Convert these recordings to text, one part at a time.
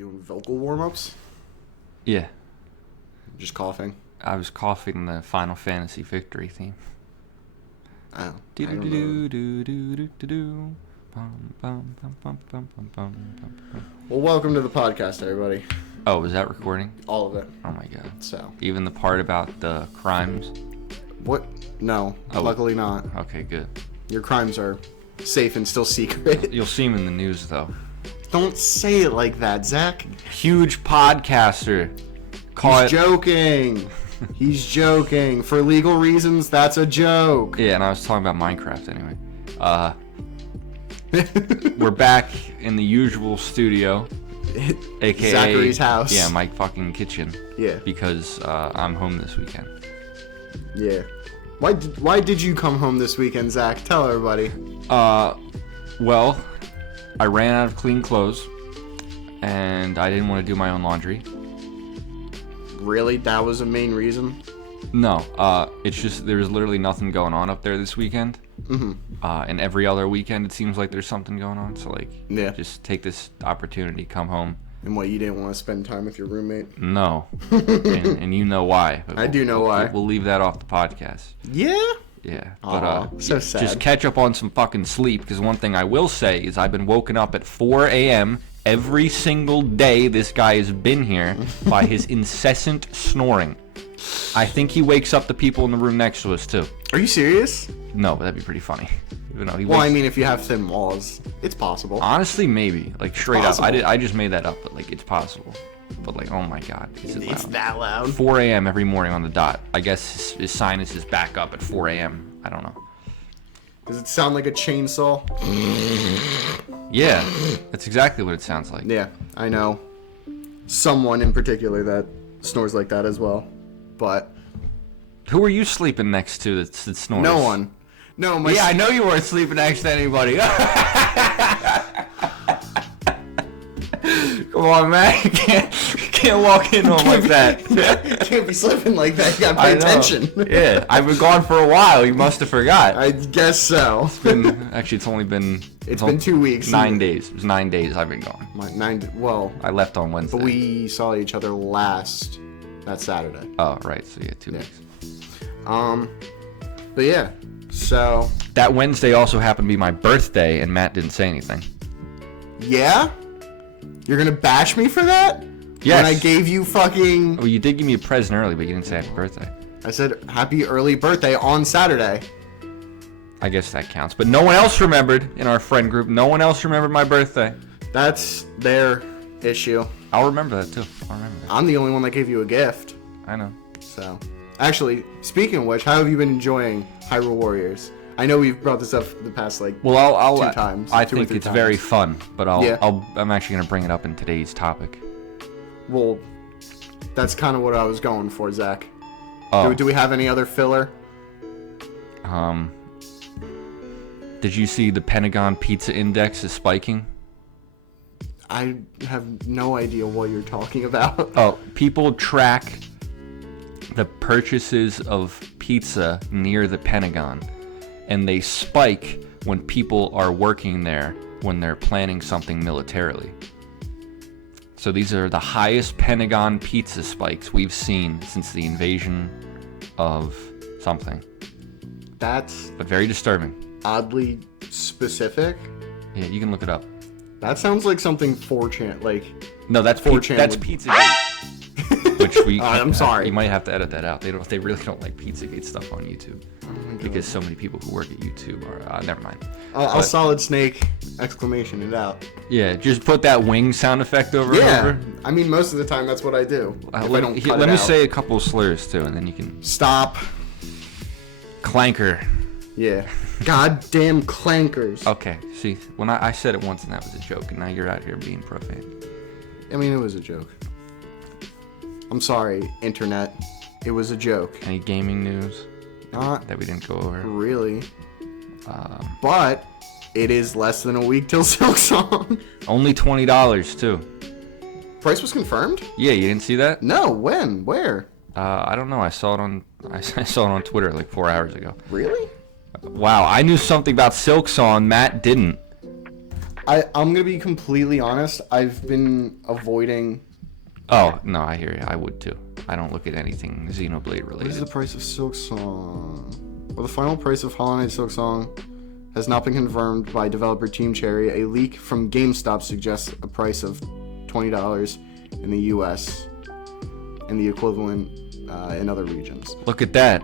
doing vocal warm-ups? Yeah. Just coughing? I was coughing the Final Fantasy victory theme. Oh, Do I don't do know. do do do do do. Bum, bum, bum, bum, bum, bum, bum, bum. Well, welcome to the podcast, everybody. Oh, was that recording? All of it. Oh my god. So. Even the part about the crimes? What? No, Oh. luckily not. Okay, good. Your crimes are safe and still secret. You'll see him in the news, though. Don't say it like that, Zach. Huge podcaster. He's joking. He's joking. For legal reasons, that's a joke. Yeah, and I was talking about Minecraft anyway. We're back in the usual studio, aka Zachary's house. Yeah, my fucking kitchen. Yeah. Because I'm home this weekend. Yeah. Why did you come home this weekend, Zach? Tell everybody. Well, I ran out of clean clothes, and I didn't want to do my own laundry. Really? That was the main reason? No, it's just there's literally nothing going on up there this weekend. Mm-hmm. And every other weekend it seems like there's something going on. So Yeah. just take this opportunity, come home. And what, you didn't want to spend time with your roommate? No, and you know why. But I do know why. We'll leave that off the podcast. Yeah? Yeah, Aw, but so sad. just catch up on some fucking sleep, because one thing I will say is I've been woken up at 4 a.m. every single day this guy has been here by his incessant snoring. I think he wakes up the people in the room next to us too. Are you serious? No, but that'd be pretty funny. Even though he Well, I wakes- mean, if you have thin walls, it's possible. honestly, maybe straight up. possible. I just made that up, but it's possible. But oh my god, is it It's loud? that loud. 4 a.m. every morning on the dot. I guess his sinus is back up at 4 a.m. I don't know. Does it sound like a chainsaw? Yeah, that's exactly what it sounds like. Yeah, I know. Someone in particular that snores like that as well. But Who are you sleeping next to that snores? no one. No, my Yeah, I know you weren't sleeping next to anybody. Come on, man. You can't walk in on like that. can't be sleeping like that. You gotta I pay know. attention. Yeah, I've been gone for a while. You must have forgot. I guess so. Actually, it's only been... It's been 2 weeks. 9 days. It was 9 days I've been gone. Well, I left on Wednesday. but we saw each other that Saturday. Oh, right. So, yeah, 2 Yeah. weeks. But yeah, so That Wednesday also happened to be my birthday, and Matt didn't say anything. yeah, you're gonna bash me for that? Yes. When I gave you fucking, Well, you did give me a present early, but you didn't say happy birthday. I said happy early birthday on Saturday. I guess that counts. But no one else remembered in our friend group. No one else remembered my birthday. That's their issue. I'll remember that, too. I'll remember that. I'm the only one that gave you a gift. I know. So, actually, speaking of which, how have you been enjoying Hyrule Warriors? I know we've brought this up the past Well, I'll 2 times. I 2 or think 3 it's times. very fun, but Yeah. I'm actually going to bring it up in today's topic. Well, that's kind of what I was going for, Zach. Oh, Do we have any other filler? Did you see the Pentagon Pizza Index is spiking? I have no idea what you're talking about. Oh, people track the purchases of pizza near the Pentagon, and they spike when people are working there when they're planning something militarily. So these are the highest Pentagon pizza spikes we've seen since the invasion of something, That's but very disturbing. oddly specific. Yeah, you can look it up. That sounds like something 4chan, like, No, that's 4chan that's would- Pizzagate. Which we I'm sorry. You might have to edit that out. They really don't like Pizzagate stuff on YouTube Oh my God. because so many people who work at YouTube are never mind. I'll But- solid snake exclamation it out. Yeah, just put that wing sound effect over Yeah, and over. I mean, most of the time that's what I do. If I Let, don't cut let it me out. say a couple of slurs too, and then you can Stop. clanker. Yeah. Goddamn clankers. Okay, see, when I said it once and that was a joke, and now you're out here being profane. I mean, it was a joke. I'm sorry, internet. It was a joke. Any gaming news Not that we didn't go over? really. But it is less than a week till Silksong. Only $20 too. Price was confirmed? Yeah, you didn't see that? No, when? Where? I don't know. I saw it on Twitter like 4 hours ago. Really? Wow, I knew something about Silksong. Matt didn't. I'm gonna be completely honest. I've been avoiding. Oh no, I hear you. I would too. I don't look at anything Xenoblade related. What is the price of Silksong? Well, the final price of Hollow Knight Silksong has not been confirmed by developer Team Cherry. A leak from GameStop suggests a price of $20 in the U.S. and the equivalent in other regions. Look at that.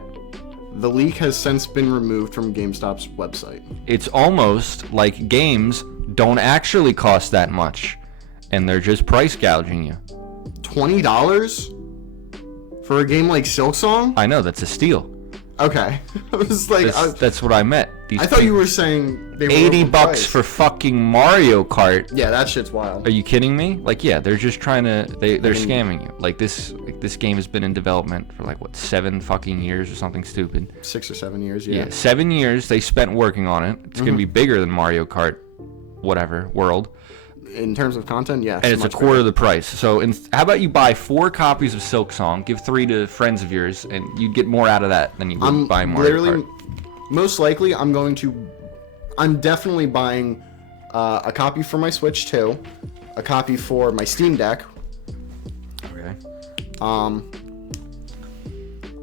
The leak has since been removed from GameStop's website. It's almost like games don't actually cost that much, and they're just price gouging you. $20 for a game like Silksong? I know, that's a steal. Okay. I was like, That's what I meant. I thought you were saying they were $80 overpriced. for fucking Mario Kart. Yeah, that shit's wild. Are you kidding me? Like, yeah, they're just trying to. They're scamming you. Like this game has been in development for like what 7 fucking years or something stupid. 6 or 7 years. Yeah. 7 years they spent working on it. It's gonna be bigger than Mario Kart, whatever world. In terms of content, yeah. And it's a quarter of the price. So, how about you buy 4 copies of Silksong, give 3 to friends of yours, and you'd get more out of that than you would buy Mario Kart. Most likely, I'm definitely buying a copy for my Switch 2, a copy for my Steam Deck. Okay.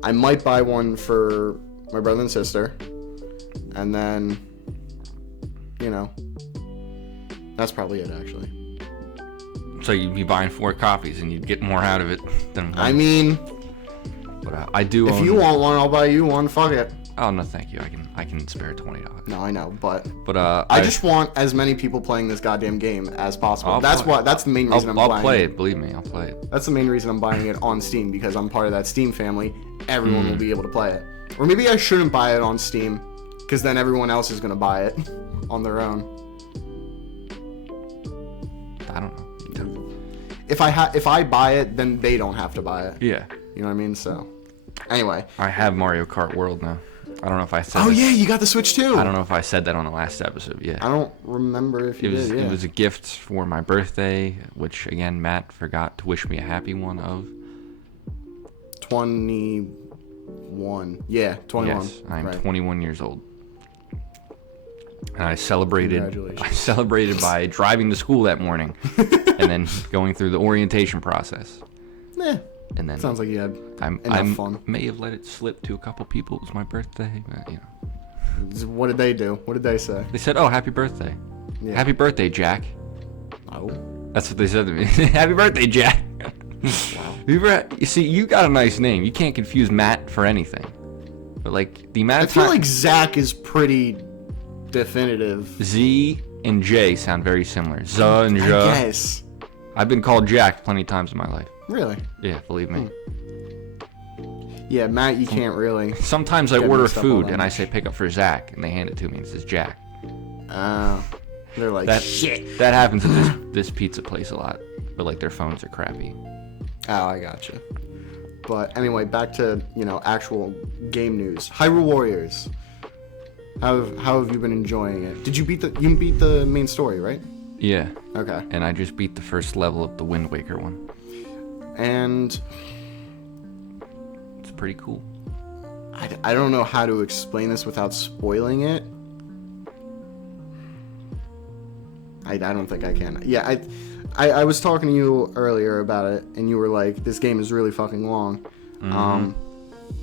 I might buy one for my brother and sister, and then, that's probably it, actually. So you'd be buying 4 copies, and you'd get more out of it than one. I mean, but I do. If you want one, I'll buy you one. Fuck it. Oh no, thank you. I can spare $20. No, I know, but I just want as many people playing this goddamn game as possible. That's the main reason I'm buying it. I'll play it. Believe me, I'll play it. That's the main reason I'm buying it on Steam, because I'm part of that Steam family. Everyone will be able to play it. Or maybe I shouldn't buy it on Steam, because then everyone else is gonna buy it on their own. I don't know. If I buy it, then they don't have to buy it. Yeah. You know what I mean? So, anyway. I have Mario Kart World now. I don't know if I said. Oh yeah, you got the Switch too. I don't know if I said that on the last episode. Yeah. I don't remember if you did. Yeah. It was a gift for my birthday, which again Matt forgot to wish me a happy one of. 21. Yeah, 21. Yes, I'm 21 years old. And I celebrated by driving to school that morning and then going through the orientation process. Yeah. And then sounds like you had enough fun. May have let it slip to a couple people. It was my birthday, but What did they do? What did they say? They said, "Oh, happy birthday." Yeah. Happy birthday, Jack. Oh. That's what they said to me. Happy birthday, Jack. Wow. You see, you got a nice name. You can't confuse Matt for anything. But like the amount of I feel like Zach is pretty definitive. Z and J sound very similar. Z and J. Yes. I've been called Jack plenty of times in my life. Really? Yeah, believe me. Yeah, Matt, you can't really. Sometimes I order food and I say pick up for Zach, and they hand it to me and it says Jack. They're like, shit. That happens at this pizza place a lot, but like their phones are crappy. Oh, I gotcha. But anyway, back to actual game news. Hyrule Warriors. How have you been enjoying it? Did you beat the main story, right? Yeah. Okay. And I just beat the first level of the Wind Waker one. And it's pretty cool. I don't know how to explain this without spoiling it. I don't think I can. Yeah, I was talking to you earlier about it, and you were like, this game is really fucking long. Mm-hmm.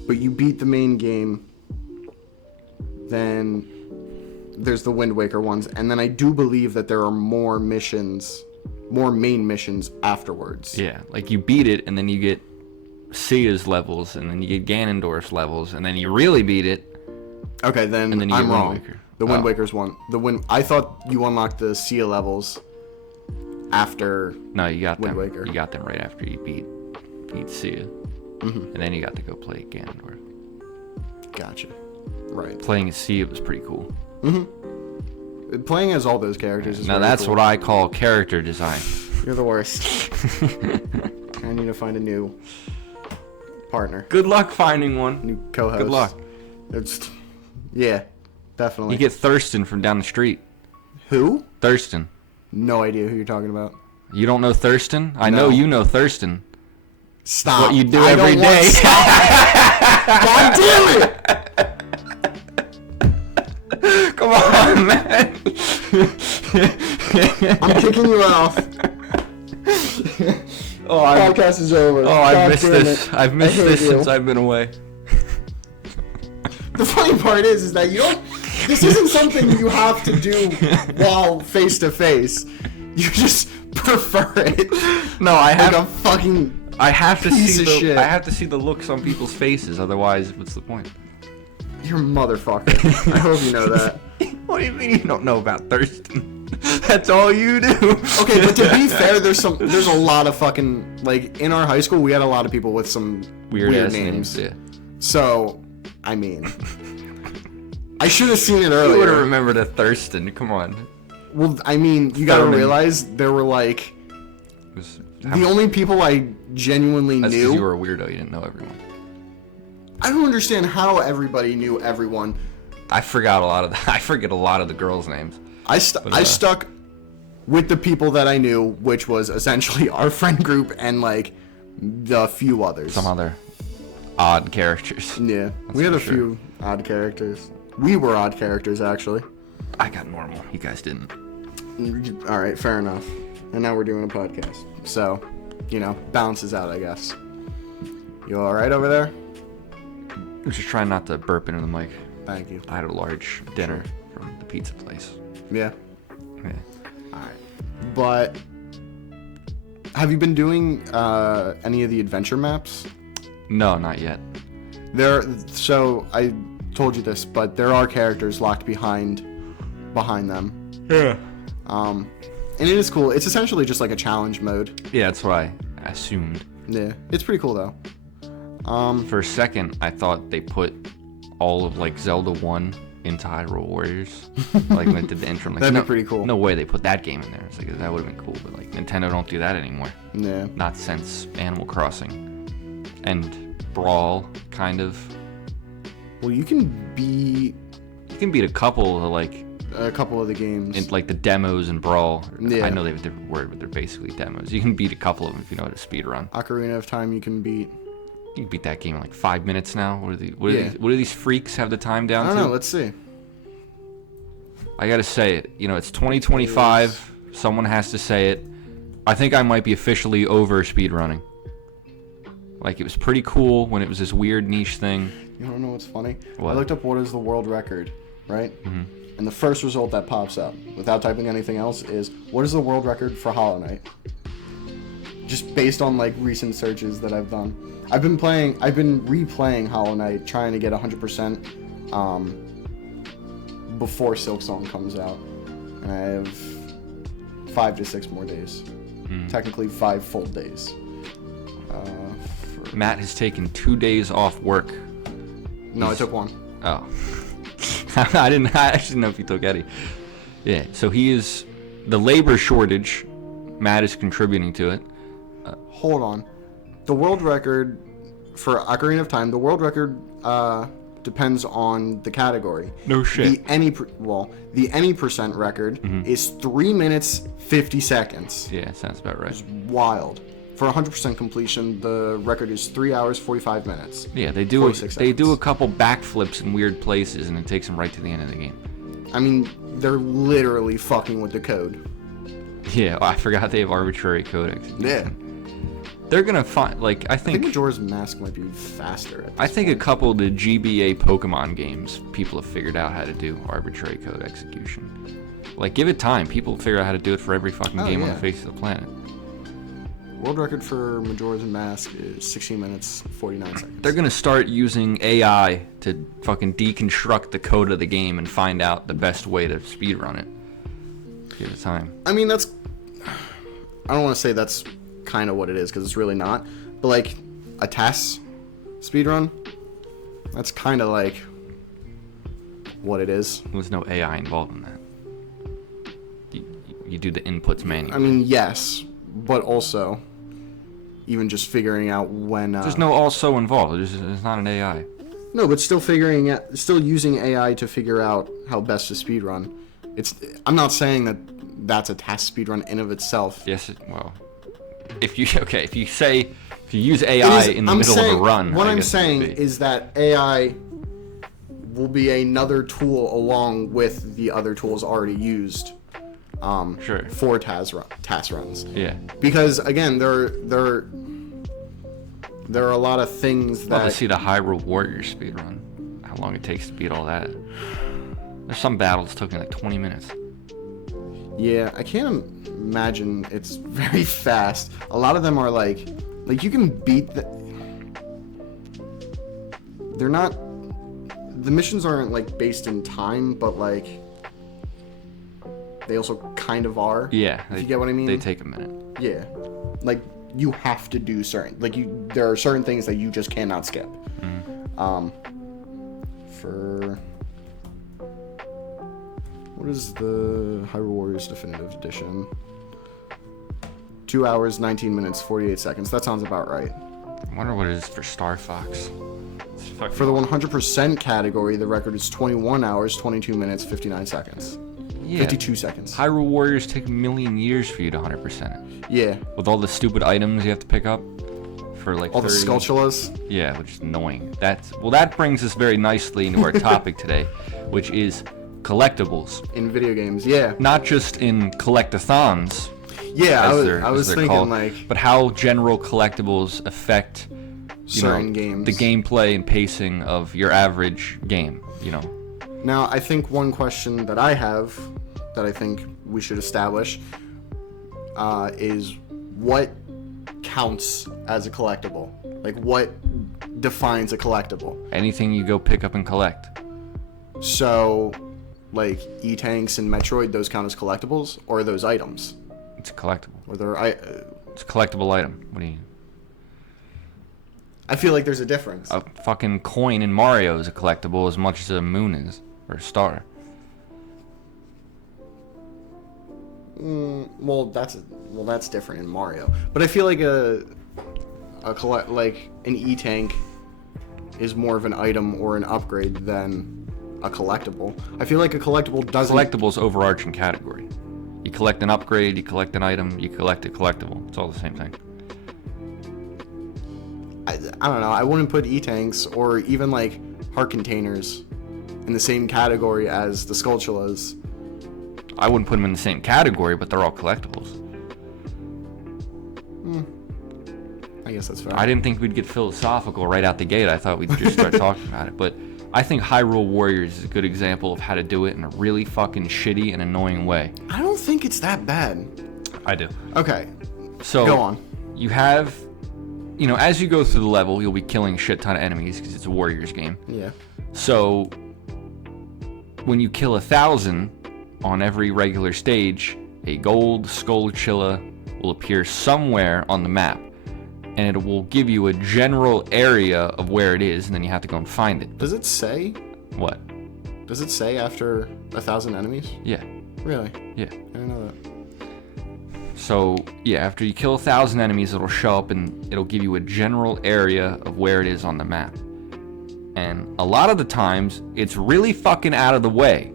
But you beat the main game, then there's the Wind Waker ones, and then I do believe that there are more main missions afterwards. Yeah, like you beat it, and then you get Sia's levels, and then you get Ganondorf's levels, and then you really beat it. Okay, then and then I'm wrong. The Wind Waker's one. I thought you unlocked the Sia levels after. No, you got Wind them. Waker. You got them right after you beat Sia, and then you got to go play Ganondorf. Gotcha. Right. Playing as Sia was pretty cool. Mm-hmm. Playing as all those characters is now that's cool. what I call character design. You're the worst. I need to find a new partner. Good luck finding one. New co-host. Good luck. Yeah, definitely. You get Thurston from down the street. Who? Thurston. No idea who you're talking about. You don't know Thurston? I know you know Thurston. Stop. What you do every day. God damn it! Come on, man. I'm kicking you off. Podcast is over. Oh, I've missed this. I've missed this since I've been away. The funny part is that you don't. This isn't something you have to do while face to face. You just prefer it. No, I have like a fucking. I have to piece see of the. shit. I have to see the looks on people's faces. Otherwise, what's the point? You're a motherfucker. I hope you know that. What do you mean you don't know about Thurston? That's all you do. Okay, but to be fair, there's a lot of fucking like in our high school we had a lot of people with some weird names. Yeah. So, I mean, I should have seen it earlier. You would have remembered a Thurston. Come on. Well, I mean, you gotta Thurman. realize there were like the only people I genuinely That's knew. because you were a weirdo. You didn't know everyone. I don't understand how everybody knew everyone. I forget a lot of the girls' names. I stuck with the people that I knew, which was essentially our friend group and like the few others. Some other odd characters. Yeah, That's we had for a sure. few odd characters. We were odd characters, actually. I got normal. You guys didn't. All right, fair enough. And now we're doing a podcast, so balances out, I guess. You all right over there? I'm just trying not to burp into the mic. Thank you. I had a large dinner from the pizza place. Yeah. Yeah. All right. But have you been doing any of the adventure maps? No, not yet. So I told you this, but there are characters locked behind them. Yeah. And it is cool. It's essentially just like a challenge mode. Yeah, that's what I assumed. Yeah, it's pretty cool though. For a second, I thought they put all of like Zelda 1 into Hyrule Warriors. Like when they did the intro. Like, That'd be pretty cool. No way they put that game in there. It's like that would have been cool, but like Nintendo don't do that anymore. Yeah. Not since Animal Crossing. And Brawl, kind of. Well, you can beat You can beat a couple of like a couple of the games. in like the demos in Brawl. Yeah. I know they have a different word, but they're basically demos. You can beat a couple of them if you know how to speed run. Ocarina of Time, you can beat. You can beat that game in like 5 minutes now. What Yeah. do these freaks have the time down I to? don't know. Let's see. I gotta say it. It's 2025. Someone has to say it. I think I might be officially over speedrunning. Like, it was pretty cool when it was this weird niche thing. You don't know what's funny? What? I looked up what is the world record, right? Mm-hmm. And the first result that pops up, without typing anything else, is what is the world record for Hollow Knight? Just based on like recent searches that I've done. I've been replaying Hollow Knight, trying to get 100% before Silksong comes out, and I have 5 to 6 more days. Technically 5 full days. Matt has taken 2 days off work. No, I took 1. Oh. I actually didn't know if you took Eddie. Yeah, so he is the labor shortage. Matt is contributing to it. Hold on. The world record for Ocarina of Time, the world record depends on the category. No shit. The any percent record is 3 minutes 50 seconds. Yeah, sounds about right. It's wild. For 100% completion, the record is 3 hours 45 minutes. Yeah, they do 46 a seconds. couple backflips in weird places, and it takes them right to the end of the game. I mean, they're literally fucking with the code. Yeah, I forgot they have arbitrary codex. Yeah. They're gonna find I I think think Majora's Mask might be faster. At I this think a point. couple of the GBA Pokemon games, people have figured out how to do arbitrary code execution. Like, give it time. People figure out how to do it for every fucking game on yeah. the face of the planet. World record for Majora's Mask is 16 minutes 49 seconds. They're gonna start using AI to fucking deconstruct the code of the game and find out the best way to speedrun it. Give it time. I mean, I don't want to say that's kind of what it is, because it's really not. But, like, a TES speedrun, that's kind of like what it is. There's no AI involved in that. You do the inputs manually. I mean, yes, but also, even just figuring out when... There's no also involved. There's not an AI. No, but still still using AI to figure out how best to speedrun. I'm not saying that that's a task speedrun in of itself. Yes, well, if you use AI in the middle of a run, what I I'm guess it would saying be. is that AI will be another tool along with the other tools already used Sure. for task runs. Yeah. Because again, there are a lot of things Love to that see the Hyrule Warriors speedrun. How long it takes to beat all that. There's some battles took me like 20 minutes. yeah, I can't imagine it's very fast. A lot of them are like you can beat they're not, the missions aren't like based in time, but like they also kind of are. Yeah. If you get what I mean? They take a minute. Yeah. Like you have to do there are certain things that you just cannot skip. For what is the Hyrule Warriors Definitive Edition? 2 hours, 19 minutes, 48 seconds. That sounds about right. I wonder what it is for Star Fox. For the 100% category, the record is 21 hours, 22 minutes, 59 seconds. Yeah. 52 seconds. Hyrule Warriors take a million years for you to 100% it. Yeah. With all the stupid items you have to pick up for like all 30. The Skulltulas. Yeah, which is annoying. That brings us very nicely into our topic today, which is collectibles. In video games, yeah. Not just in collectathons. Yeah, I was thinking called, but how general collectibles affect certain games, the gameplay and pacing of your average game. Now, I think one question that I have that I think we should establish is what counts as a collectible? Like, what defines a collectible? Anything you go pick up and collect. So, like E-Tanks and Metroid, those count as collectibles, or are those items? It's a collectible. It's a collectible item. What do you? I feel like there's a difference. A fucking coin in Mario is a collectible as much as a moon is, or a star. Well, that's different in Mario. But I feel like like an E-Tank is more of an item or an upgrade than a collectible. I feel like a collectible doesn't. Collectible's overarching category. You collect an upgrade, you collect an item, you collect a collectible. It's all the same thing. I don't know. I wouldn't put E-Tanks or even like heart containers in the same category as the Skulltulas. I wouldn't put them in the same category, but they're all collectibles. I guess that's fair. I didn't think we'd get philosophical right out the gate. I thought we'd just start talking about it. But I think Hyrule Warriors is a good example of how to do it in a really fucking shitty and annoying way. I don't think it's that bad. I do. Okay. So go on. You have, as you go through the level, you'll be killing a shit ton of enemies because it's a Warriors game. Yeah. So when you kill 1,000 on every regular stage, a gold Skulltula will appear somewhere on the map. And it will give you a general area of where it is, and then you have to go and find it. Does it say? What? Does it say after 1,000 enemies? Yeah. Really? Yeah. I didn't know that. So, yeah, after you kill 1,000 enemies, it'll show up and it'll give you a general area of where it is on the map. And a lot of the times, it's really fucking out of the way.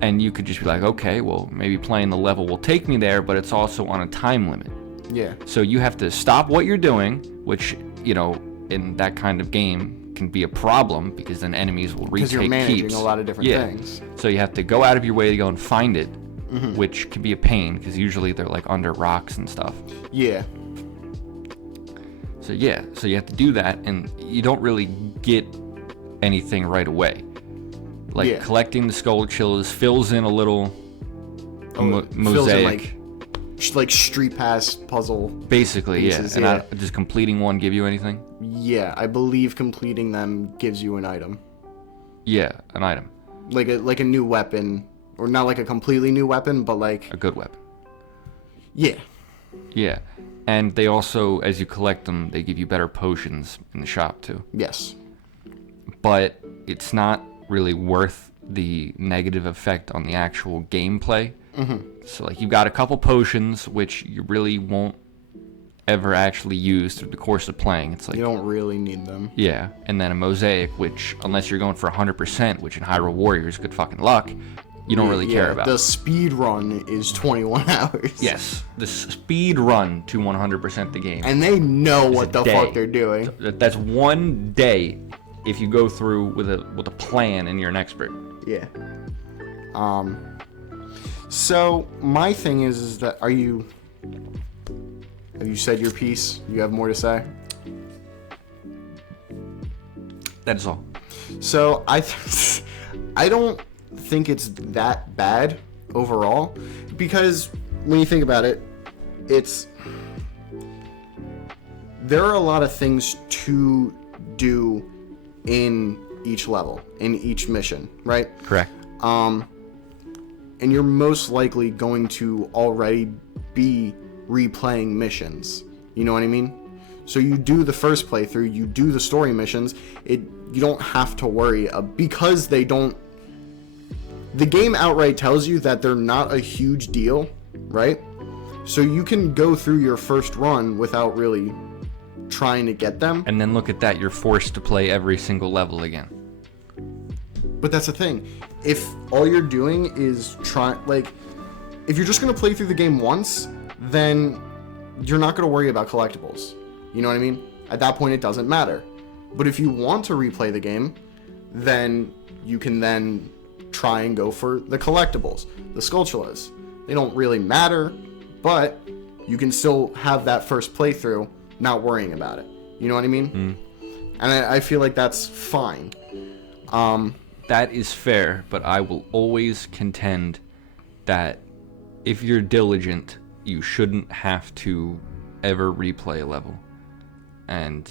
And you could just be like, okay, well, maybe playing the level will take me there, but it's also on a time limit. Yeah. So you have to stop what you're doing, which, in that kind of game can be a problem because then enemies will retake keeps. Because you're managing a lot of different things. So you have to go out of your way to go and find it, which can be a pain because usually they're like under rocks and stuff. Yeah. So you have to do that, and you don't really get anything right away. Like collecting the Skulltulas fills in a little mosaic. Fills in like street pass puzzle. Basically, pieces, yeah. And does completing one give you anything? Yeah, I believe completing them gives you an item. Yeah, an item. Like a new weapon, or not like a completely new weapon, but like a good weapon. Yeah. Yeah, and they also, as you collect them, they give you better potions in the shop too. Yes. But it's not really worth the negative effect on the actual gameplay. So you've got a couple potions which you really won't ever actually use through the course of playing. It's like you don't really need them. Yeah, and then a mosaic, which unless you're going for 100%, which in Hyrule Warriors, good fucking luck, you don't really care about. The speed run is 21 hours. Yes, the speed run to 100% the game. And they know what the fuck they're doing. That's one day if you go through with a plan and you're an expert. Yeah. So my thing is that have you said your piece? You have more to say? That is all. So I don't think it's that bad overall, because when you think about it, there are a lot of things to do in each level, in each mission, right? Correct. And you're most likely going to already be replaying missions. You know what I mean? So you do the first playthrough, you do the story missions. You don't have to worry because they don't. The game outright tells you that they're not a huge deal, right? So you can go through your first run without really trying to get them. And then look at that, you're forced to play every single level again. But that's the thing. If all you're doing is if you're just going to play through the game once, then you're not going to worry about collectibles. You know what I mean? At that point, it doesn't matter. But if you want to replay the game, then you can then try and go for the collectibles, the sculptulas. They don't really matter, but you can still have that first playthrough not worrying about it. You know what I mean? And I feel like that's fine. That is fair, but I will always contend that if you're diligent, you shouldn't have to ever replay a level. And,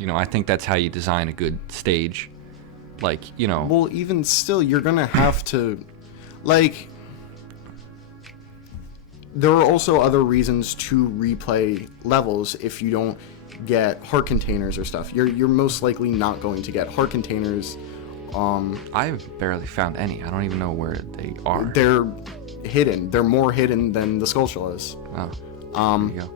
I think that's how you design a good stage. Well, even still, you're going to have to, there are also other reasons to replay levels if you don't get heart containers or stuff. You're most likely not going to get heart containers. I've barely found any. I don't even know where they are. They're hidden. They're more hidden than the sculptulas. Oh, there you go.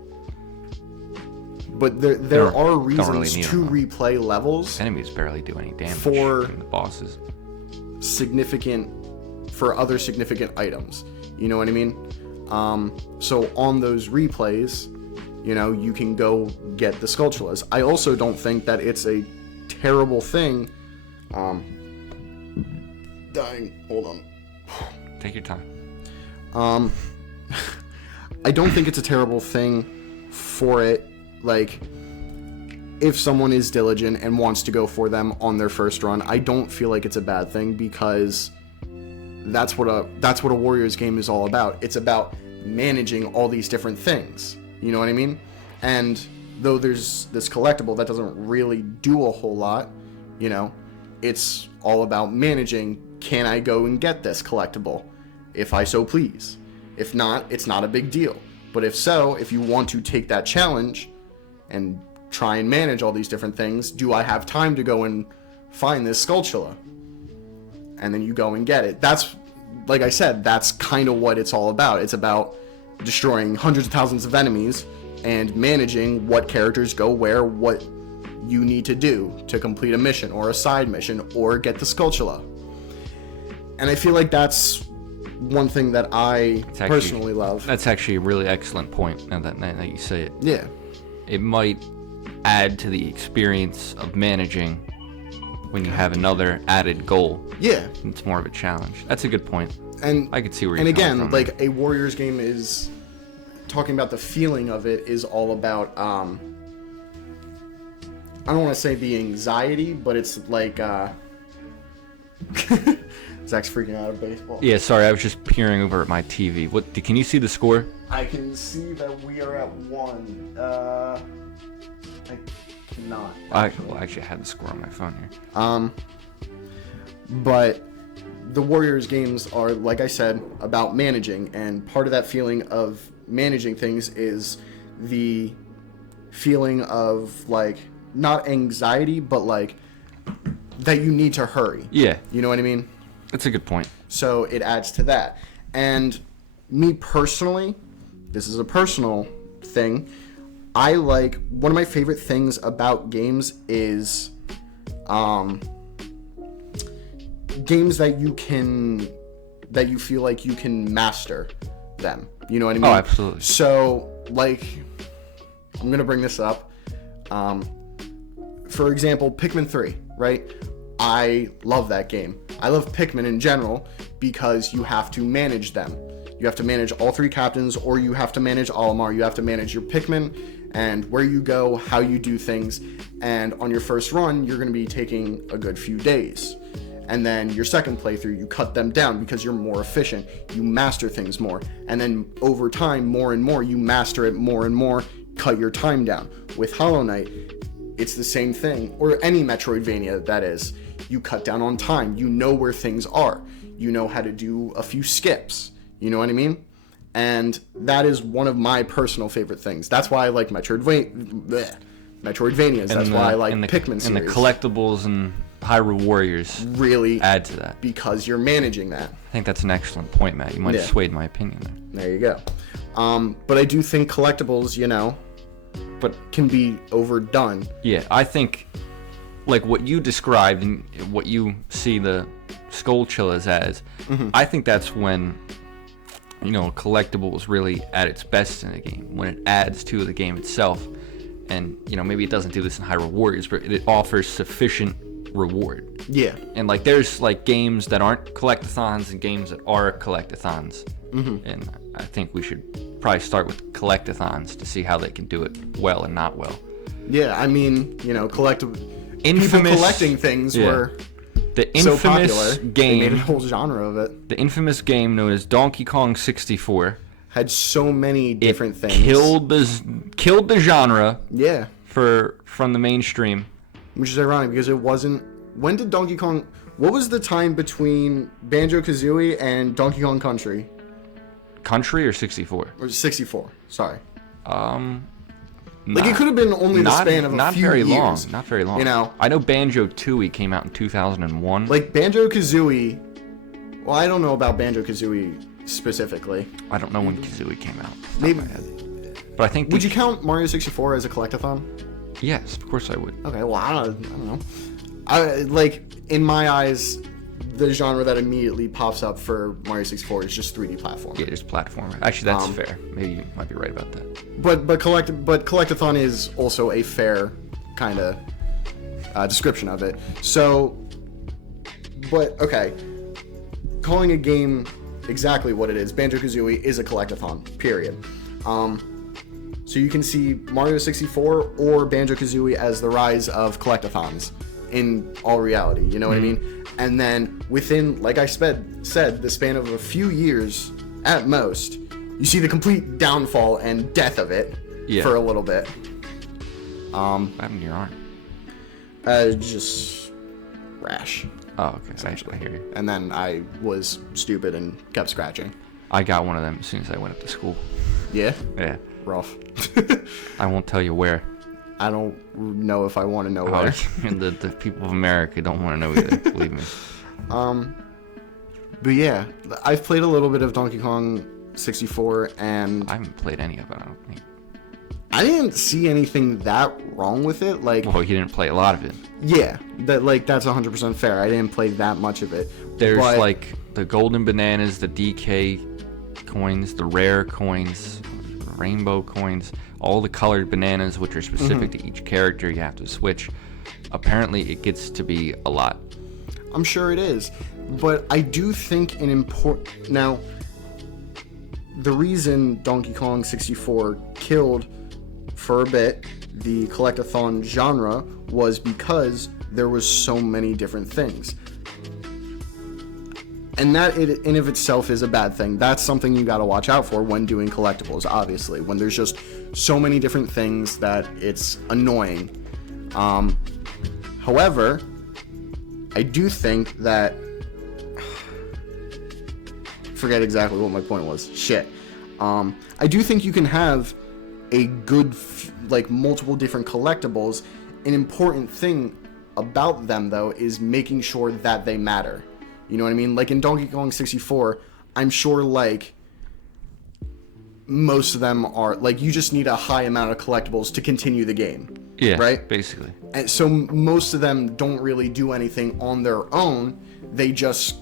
But there are reasons really to replay levels. Enemies barely do any damage for from the bosses. For other significant items. You know what I mean? So on those replays, you can go get the sculptulas. I also don't think that it's a terrible thing. Dying. Hold on. Take your time. I don't think it's a terrible thing for it. If someone is diligent and wants to go for them on their first run, I don't feel like it's a bad thing, because that's what a Warriors game is all about. It's about managing all these different things. You know what I mean? And though there's this collectible that doesn't really do a whole lot, it's all about managing. Can I go and get this collectible if I so please? If not, it's not a big deal. But if so, if you want to take that challenge and try and manage all these different things, do I have time to go and find this sculptula? And then you go and get it. That's, like I said, that's kind of what it's all about. It's about destroying hundreds of thousands of enemies and managing what characters go where, what you need to do to complete a mission or a side mission or get the sculptula. And I feel like that's one thing that I personally love. That's actually a really excellent point now that you say it. Yeah. It might add to the experience of managing when you have another added goal. Yeah. It's more of a challenge. That's a good point. And I could see where you're coming coming from. And again, a Warriors game is talking about the feeling of it is all about I don't want to say the anxiety, but it's Zach's freaking out of baseball. Yeah, sorry, I was just peering over at my TV. Can you see the score? I can see that we are at 1. I cannot. Actually, I had the score on my phone here. But the Warriors games are, like I said, about managing, and part of that feeling of managing things is the feeling of not anxiety, but that you need to hurry. Yeah. You know what I mean? That's a good point. So it adds to that. And me personally, this is a personal thing, one of my favorite things about games is games that you feel like you can master them. You know what I mean? Oh, absolutely. So, I'm going to bring this up. For example, Pikmin 3, right? I love that game. I love Pikmin in general because you have to manage them. You have to manage all 3 captains, or you have to manage Olimar. You have to manage your Pikmin and where you go, how you do things. And on your first run, you're going to be taking a good few days. And then your second playthrough, you cut them down because you're more efficient. You master things more. And then over time, more and more, you master it more and more, cut your time down. With Hollow Knight, it's the same thing. Or any Metroidvania, that is. You cut down on time. You know where things are. You know how to do a few skips. You know what I mean? And that is one of my personal favorite things. That's why I like Metroidvanias. That's why I like Pikmin series. And the collectibles and Hyrule Warriors really add to that. Because you're managing that. I think that's an excellent point, Matt. You might have swayed my opinion there. There you go. But I do think collectibles, but can be overdone. Yeah, I think like what you described and what you see the Skullchillas as, I think that's when collectible is really at its best in a game, when it adds to the game itself. And maybe it doesn't do this in Hyrule Warriors, but it offers sufficient reward. Yeah. And like there's like games that aren't collectathons and games that are collectathons. And I think we should probably start with collectathons to see how they can do it well and not well. Yeah, I mean, people collecting things were the infamous so popular, game. They made a whole genre of it. The infamous game known as Donkey Kong 64 had so many different things. Killed the genre. Yeah. From the mainstream. Which is ironic because it wasn't. When did Donkey Kong? What was the time between Banjo-Kazooie and Donkey Kong Country? Country or 64? Or 64. Sorry. It could have been only the span of a few years. Not very long. I know Banjo-Tooie came out in 2001. Like Banjo-Kazooie. Well, I don't know about Banjo-Kazooie specifically. I don't know when Kazooie came out. Maybe. But I think. Would you count Mario 64 as a collectathon? Yes, of course I would. Okay, well, I don't know. In my eyes, the genre that immediately pops up for Mario 64 is just 3D platform. Yeah, just platformer. Actually, that's fair. Maybe you might be right about that. But collectathon is also a fair kind of description of it. So, but okay, calling a game exactly what it is, Banjo-Kazooie is a collectathon. Period. So you can see Mario 64 or Banjo-Kazooie as the rise of collectathons in all reality, you know what I mean? And then within, like I said, the span of a few years at most, you see the complete downfall and death of it for a little bit. What happened to your arm? Just rash. Oh, okay. Essentially. I hear you. And then I was stupid and kept scratching. I got one of them as soon as I went up to school. Yeah? Yeah. Rough. I won't tell you where. I don't know if I want to know where. And the people of America don't want to know either, believe me. But yeah, I've played a little bit of Donkey Kong 64, and I haven't played any of it, I don't think. I didn't see anything that wrong with it. Like, well, you didn't play a lot of it. Yeah, that's 100% fair. I didn't play that much of it. There's like the golden bananas, the DK coins, the rare coins, rainbow coins, all the colored bananas, which are specific to each character. You have to switch. Apparently, it gets to be a lot. I'm sure it is, but I do think now, the reason Donkey Kong 64 killed for a bit the collectathon genre was because there was so many different things. And that in of itself is a bad thing. That's something you got to watch out for when doing collectibles, obviously. When there's just so many different things that it's annoying. However, I do think that... Forget exactly what my point was. Shit. I do think you can have a good, multiple different collectibles. An important thing about them, though, is making sure that they matter. You know what I mean? Like in Donkey Kong 64, I'm sure most of them are you just need a high amount of collectibles to continue the game. Yeah, right? Basically. And so most of them don't really do anything on their own. You just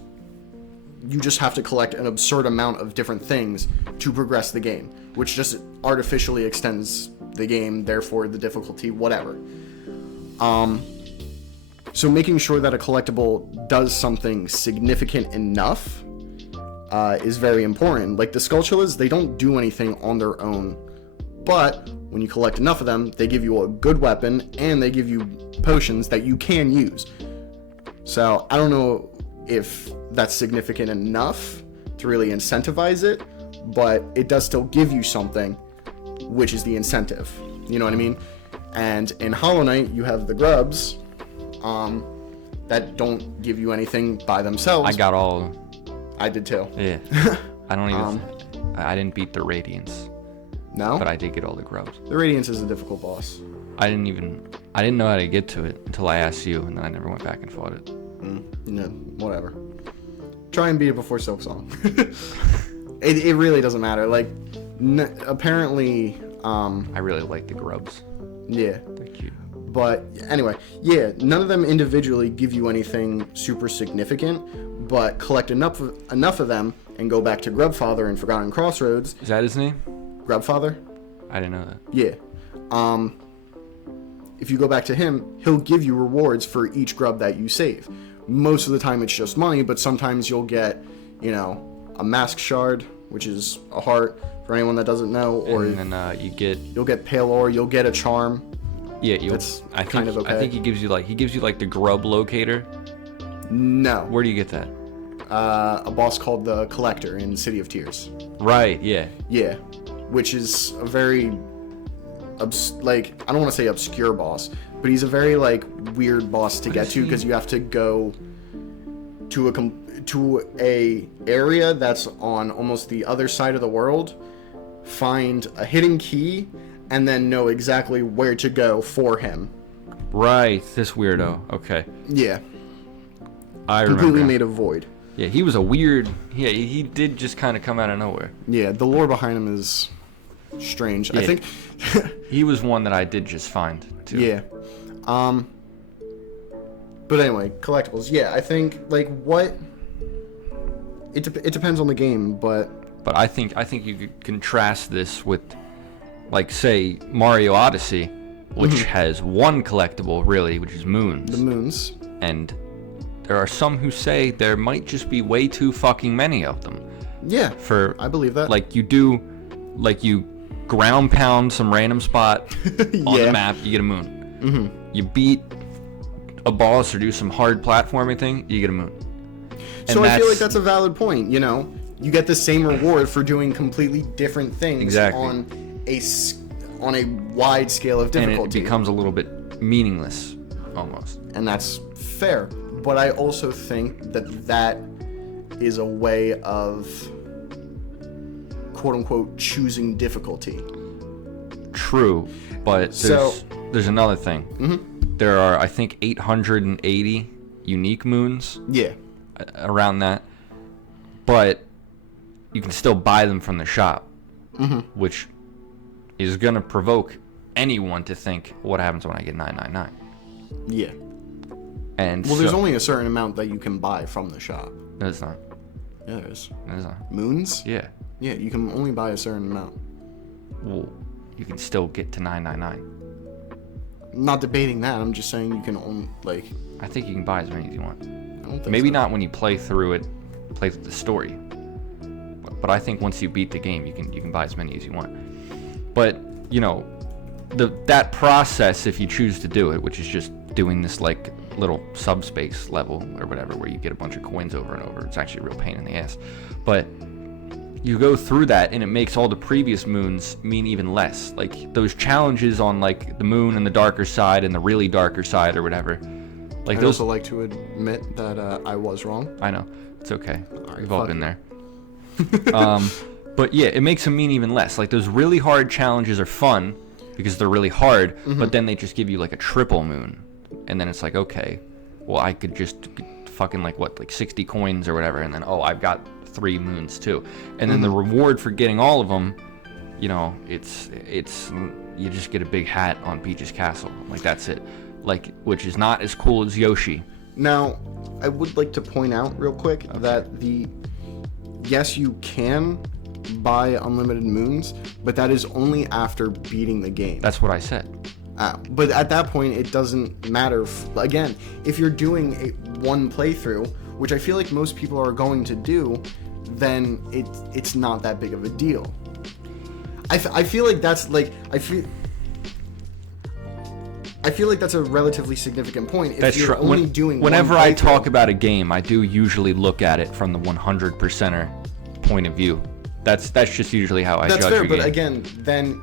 have to collect an absurd amount of different things to progress the game, which just artificially extends the game, therefore the difficulty, whatever. So making sure that a collectible does something significant enough is very important. Like the Skulltulas, they don't do anything on their own, but when you collect enough of them, they give you a good weapon and they give you potions that you can use. So I don't know if that's significant enough to really incentivize it, but it does still give you something, which is the incentive. You know what I mean? And in Hollow Knight, you have the grubs that don't give you anything by themselves. I got all. I did too. Yeah. I don't even. I didn't beat the Radiance. No? But I did get all the grubs. The Radiance is a difficult boss. I didn't know how to get to it until I asked you, and then I never went back and fought it. No, whatever. Try and beat it before Silksong. It really doesn't matter. Like, apparently. I really like the grubs. Yeah. They're cute. But anyway, yeah, none of them individually give you anything super significant, but collect enough of them and go back to Grubfather in Forgotten Crossroads. Is that his name? Grubfather? I didn't know that. Yeah. If you go back to him, he'll give you rewards for each grub that you save. Most of the time it's just money, but sometimes you'll get, a mask shard, which is a heart for anyone that doesn't know, or and then you'll get pale ore, you'll get a charm. Yeah, I think he gives you like the grub locator. No. Where do you get that? A boss called the Collector in City of Tears. Right. Yeah. Yeah, which is a very I don't want to say obscure boss, but he's a very weird boss to get to because you have to go to a area that's on almost the other side of the world, find a hidden key, and then know exactly where to go for him. Right, this weirdo. Okay. Yeah. I remember. Completely made of void. Yeah, he was a weird. Yeah, he did just kind of come out of nowhere. Yeah, the lore behind him is strange. Yeah. I think he was one that I did just find too. Yeah. But anyway, collectibles. Yeah, I think what. It depends on the game, but I think you could contrast this with, say, Mario Odyssey, which has one collectible really, which is moons. The moons. And there are some who say there might just be way too fucking many of them. Yeah. I believe that. You ground pound some random spot on the map, you get a moon. Mm-hmm. You beat a boss or do some hard platforming thing, you get a moon. So I feel like that's a valid point. You get the same reward for doing completely different things on a wide scale of difficulty. And it becomes a little bit meaningless, almost. And that's fair. But I also think that is a way of, quote unquote, choosing difficulty. True, but there's another thing. Mm-hmm. There are, I think, 880 unique moons. Yeah. Around that, but you can still buy them from the shop, which is going to provoke anyone to think, what happens when I get 999? Yeah. And there's only a certain amount that you can buy from the shop. No, it's not. Yeah, there is. No, it's not. Moons? Yeah. Yeah, you can only buy a certain amount. Well, you can still get to 999. I'm not debating that. I'm just saying you can only, I think you can buy as many as you want. Maybe not when you play through the story, but I think once you beat the game, you can buy as many as you want. But that process, if you choose to do it, which is just doing this little subspace level or whatever, where you get a bunch of coins over and over, it's actually a real pain in the ass. But you go through that, and it makes all the previous moons mean even less. Those challenges on the moon and the darker side and the really darker side or whatever. I'd also like to admit that I was wrong. I know. It's okay. We've all been there. But yeah, it makes them mean even less. Those really hard challenges are fun because they're really hard, but then they just give you a triple moon. And then it's okay, well, I could just fucking 60 coins or whatever, and then, I've got 3 moons too. And then the reward for getting all of them, it's you just get a big hat on Peach's Castle. That's it. Which is not as cool as Yoshi. Now, I would like to point out real quick that yes, you can buy unlimited moons, but that is only after beating the game. That's what I said. But at that point, it doesn't matter. Again, if you're doing one playthrough, which I feel like most people are going to do, then it's not that big of a deal. I feel like that's like I feel like that's a relatively significant point. If That's you're true. only doing Whenever one I playthrough- talk about a game, I do usually look at it from the 100%er point of view. That's just usually how I that's judge fair, a but game. again, then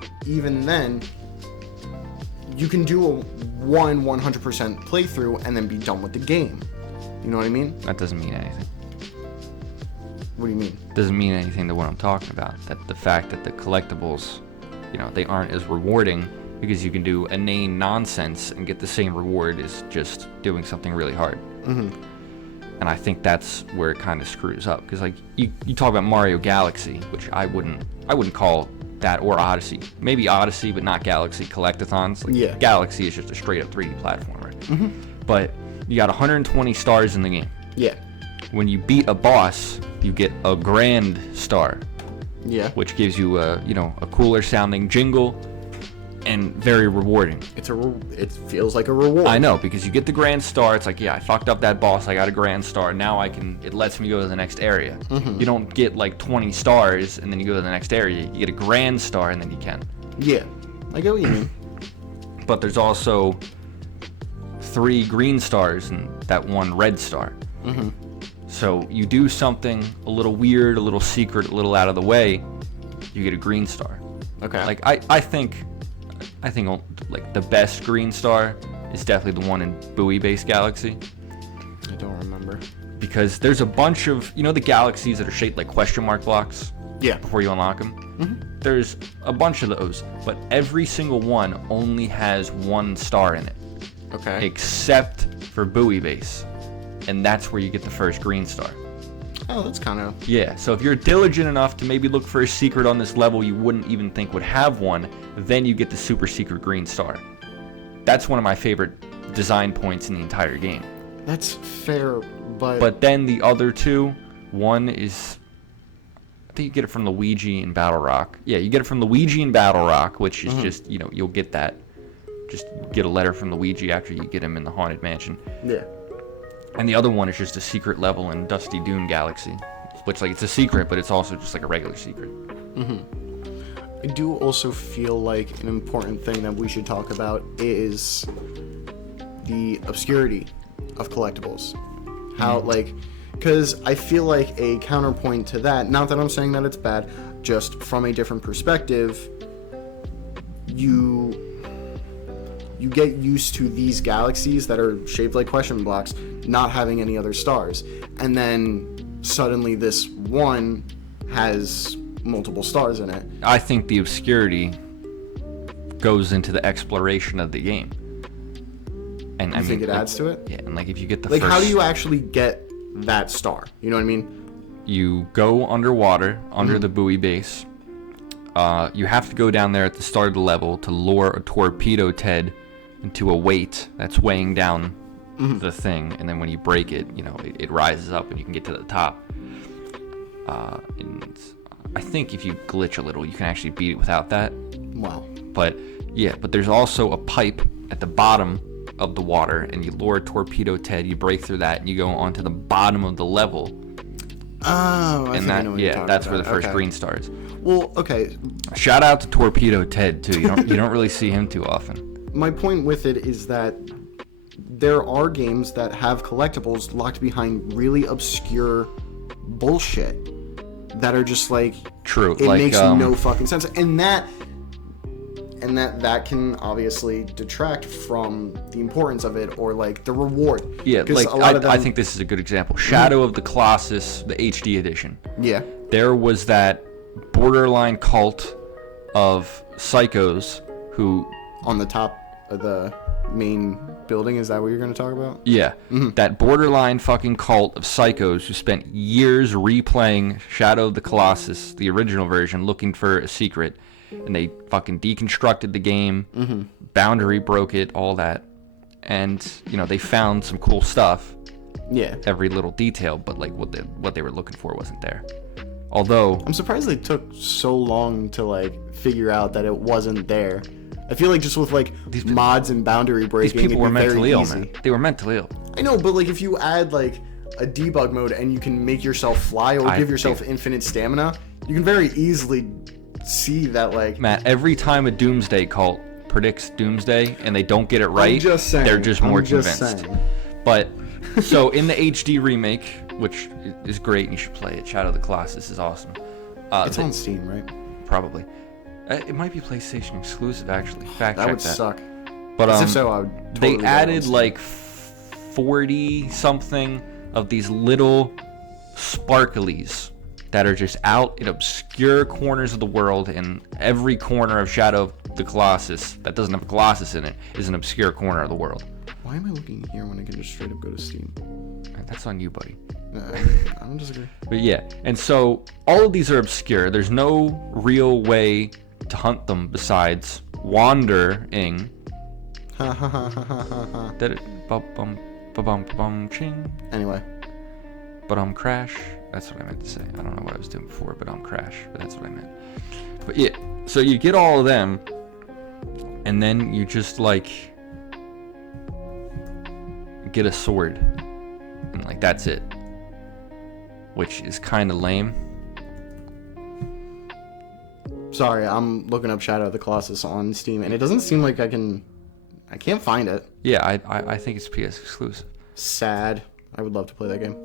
you can do a 100% playthrough and then be done with the game. You know what I mean? That doesn't mean anything. What do you mean? Doesn't mean anything to what I'm talking about. That the fact that the collectibles, they aren't as rewarding because you can do inane nonsense and get the same reward as just doing something really hard. Mm-hmm. And I think that's where it kind of screws up, because like you talk about Mario Galaxy, which I wouldn't call that, or Odyssey. Maybe Odyssey, but not Galaxy collectathons. Like, yeah. Galaxy is just a straight up 3D platformer. Mm-hmm. But you got 120 stars in the game. Yeah. When you beat a boss, you get a grand star. Yeah. Which gives you a cooler sounding jingle and very rewarding. It feels like a reward. I know, because you get the grand star. It's like, yeah, I fucked up that boss. I got a grand star. Now it lets me go to the next area. Mm-hmm. You don't get like 20 stars and then you go to the next area. You get a grand star and then you can. Yeah. I get what you mean. But there's also 3 green stars and that 1 red star. Mm-hmm. So you do something a little weird, a little secret, a little out of the way, you get a green star. Okay. Like I think like the best green star is definitely the one in buoy-based Galaxy, I don't remember. because there's a bunch of the galaxies that are shaped like question mark blocks. Yeah. Before you unlock them. Mm-hmm. There's a bunch of those, but every single one only has 1 star in it. Okay. Except for buoy base, and that's where you get the first green star. Oh, that's kind of... Yeah, so if you're diligent enough to maybe look for a secret on this level you wouldn't even think would have one, then you get the super secret green star. That's one of my favorite design points in the entire game. That's fair, but... But then the other 2, one is... I think you get it from Luigi in Battle Rock. Yeah, you get it from Luigi in Battle Rock, which is just, you'll get that. Just get a letter from Luigi after you get him in the Haunted Mansion. Yeah. And the other one is just a secret level in Dusty Dune Galaxy, which, like, it's a secret, but it's also just like a regular secret. Mm-hmm. I do also feel like an important thing that we should talk about is the obscurity of collectibles. How, like, because I feel like a counterpoint to that, not that I'm saying that it's bad, just from a different perspective, you get used to these galaxies that are shaped like question blocks not having any other stars, and then suddenly this one has multiple stars in it. I think the obscurity goes into the exploration of the game. And I think it adds to it? Yeah, and like if you get the Like, first... how do you actually get that star? You know what I mean? You go underwater, under the buoy base. You have to go down there at the start of the level to lure a torpedo Ted into a weight that's weighing down the thing, and then when you break it, it rises up and you can get to the top. And I think if you glitch a little, you can actually beat it without that. Wow. But there's also a pipe at the bottom of the water, and you lure a torpedo Ted, you break through that, and you go onto the bottom of the level. Oh, I think I know what you're talking that's about. where the first Okay. green star is. Well, okay. Shout out to Torpedo Ted too. You don't really see him too often. My point with it is that there are games that have collectibles locked behind really obscure bullshit that are just like, True. it like, makes no fucking sense, and that can obviously detract from the importance of it, or like the reward. Yeah, 'Cause like a lot of them, I think this is a good example. Shadow of the Colossus, the HD edition. Yeah. There was that borderline cult of psychos who... On the top of the main building, is that what you're going to talk about? Yeah, that borderline fucking cult of psychos who spent years replaying Shadow of the Colossus, the original version, looking for a secret, and they fucking deconstructed the game, boundary broke it, all that, and they found some cool stuff. Yeah. Every little detail, but like what they were looking for wasn't there. Although I'm surprised they took so long to like figure out that it wasn't there. I feel like just with like mods and boundary these breaking, people were it'd be very mentally ill, easy. man. They were mentally ill. I know, but like if you add like a debug mode and you can make yourself fly or give yourself infinite stamina, you can very easily see that, like... Matt, every time a Doomsday cult predicts Doomsday and they don't get it right, they're just more convinced. But, so in the HD remake, which is great and you should play it, Shadow of the Colossus is awesome. It's on Steam, right? Probably. It might be PlayStation exclusive, actually. Fact check that. That would suck. But if so, I would totally they added like 40 something of these little sparklies that are just out in obscure corners of the world, and every corner of Shadow of the Colossus that doesn't have Colossus in it is an obscure corner of the world. Why am I looking here when I can just straight up go to Steam? That's on you, buddy. I don't disagree. But yeah, and so all of these are obscure. There's no real way to hunt them besides wandering. Ha ha ha ha ha ha. Ching. Anyway. But crash. That's what I meant to say. I don't know what I was doing before, but crash. But that's what I meant. But yeah, so you get all of them, and then you just like get a sword, and like that's it. Which is kind of lame. Sorry, I'm looking up Shadow of the Colossus on Steam, and it doesn't seem like I can't find it. Yeah, I think it's PS exclusive. Sad. I would love to play that game.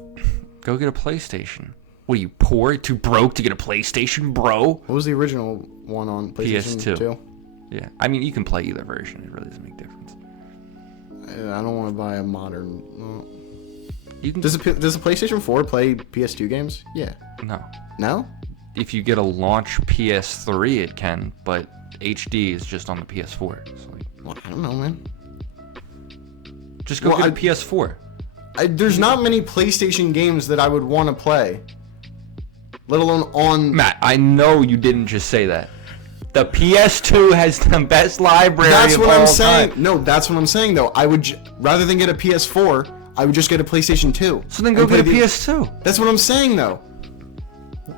Go get a PlayStation. What are you, poor? Too broke to get a PlayStation, bro? What was the original one on PlayStation PS2? 2? Yeah, I mean, you can play either version. It really doesn't make a difference. I don't want to buy a modern... Well, you can... Does a PlayStation 4 play PS2 games? Yeah. No. No? If you get a launch PS3, it can, but HD is just on the PS4. So like, well, I don't know, man. Just go get a PS4. There's not many PlayStation games that I would want to play, let alone on... Matt, I know you didn't just say that. The PS2 has the best library That's what I'm saying. Time. No, that's what I'm saying, though. I would, rather than get a PS4, I would just get a PlayStation 2. So then go get a PS2. That's what I'm saying, though.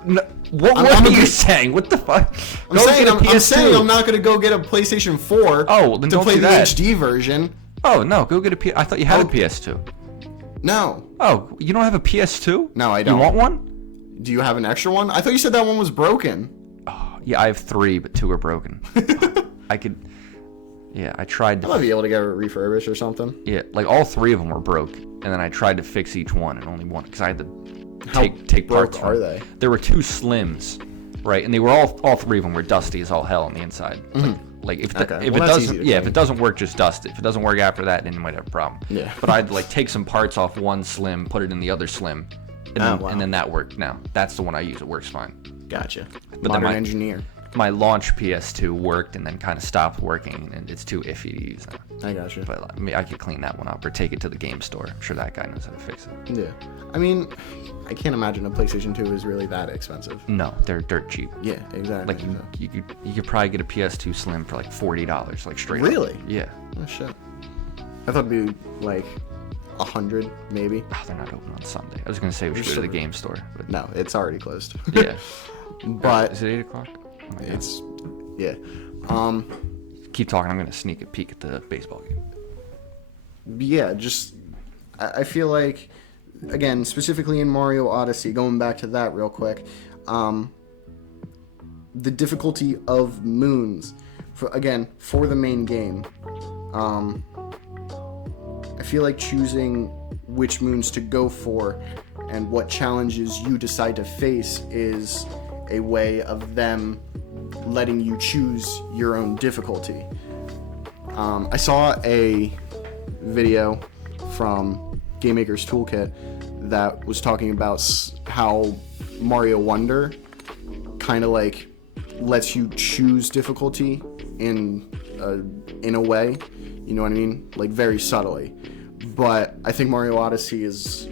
No, what are you saying? What the fuck? I'm saying I'm not going to go get a PlayStation 4 well, then to don't play do the that. HD version. Oh, no, go get a I thought you had a PS2. No. Oh, you don't have a PS2? No, I don't. You want one? Do you have an extra one? I thought you said that one was broken. Oh, yeah, I have 3, but 2 are broken. I could... Yeah, I tried to... I might be able to get it refurbished or something. Yeah, like all 3 of them were broke, and then I tried to fix each one, and only one, because I had to take parts. How broke are they? There were 2 slims, right? And they were all 3 of them were dusty as all hell on the inside. Like if it doesn't work, just dust it. If it doesn't work after that, then you might have a problem. Yeah. But I'd like take some parts off one slim, put it in the other slim, and then that worked. Now that's the one I use. It works fine. Gotcha. But Modern engineer. My launch PS2 worked and then kind of stopped working, and it's too iffy to use now. I gotcha. But I mean, I could clean that one up or take it to the game store. I'm sure that guy knows how to fix it. Yeah. I mean, I can't imagine a PlayStation 2 is really that expensive. No, they're dirt cheap. Yeah, exactly. Like you could probably get a PS2 Slim for like $40, like straight. Really? Up. Yeah. Oh shit. I thought it'd be like 100 maybe. Oh, they're not open on Sunday. I was gonna say we should go to the game store, but no, it's already closed. Yeah. But is it 8 o'clock? Oh it's yeah. Keep talking. I'm gonna sneak a peek at the baseball game. Yeah, just I feel like, again, specifically in Mario Odyssey, going back to that real quick, the difficulty of moons, for the main game, I feel like choosing which moons to go for and what challenges you decide to face is a way of them letting you choose your own difficulty. I saw a video from Game Maker's Toolkit that was talking about how Mario Wonder kind of like lets you choose difficulty in a way, you know what I mean? Like very subtly. But I think Mario Odyssey is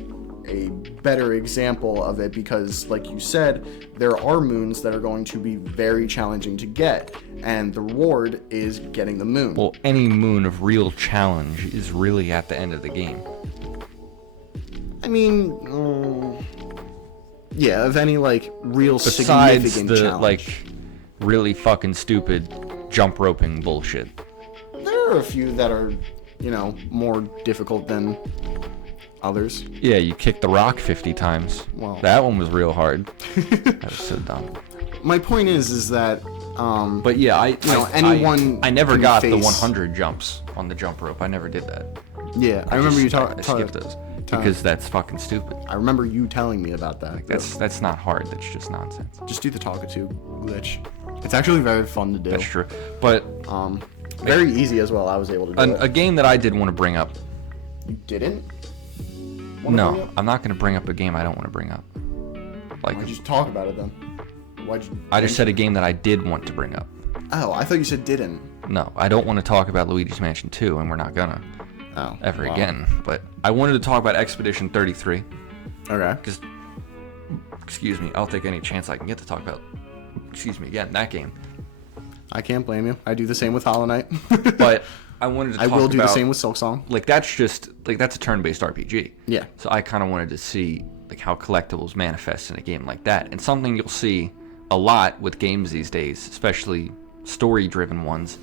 a better example of it because, like you said, there are moons that are going to be very challenging to get, and the reward is getting the moon. Well, any moon of real challenge is really at the end of the game. I mean, yeah, of any like real Besides significant the challenge. like really fucking stupid jump roping bullshit. There are a few that are, more difficult than others. Yeah, you kicked the rock 50 times. Well. That one was real hard. That was so dumb. My point is that But yeah, I never got the face- 100 jumps on the jump rope. I never did that. Yeah, I remember you I skipped those because that's fucking stupid. I remember you telling me about that. That's not hard. That's just nonsense. Just do the Talkatoo glitch. It's actually very fun to do. That's true. But very easy as well. I was able to do a game that I did want to bring up. You didn't? No, I'm not going to bring up a game I don't want to bring up. Like, Why'd you talk about it then? I just said a game that I did want to bring up. Oh, I thought you said didn't. No, I don't want to talk about Luigi's Mansion 2, and we're not gonna ever again. But I wanted to talk about Expedition 33. Okay. Because, excuse me, I'll take any chance I can get to talk about, again, that game. I can't blame you. I do the same with Hollow Knight. But I wanted to talk about... I will do the same with Silksong. Like, that's a turn-based RPG. Yeah. So I kind of wanted to see, like, how collectibles manifest in a game like that. And something you'll see a lot with games these days, especially story-driven ones,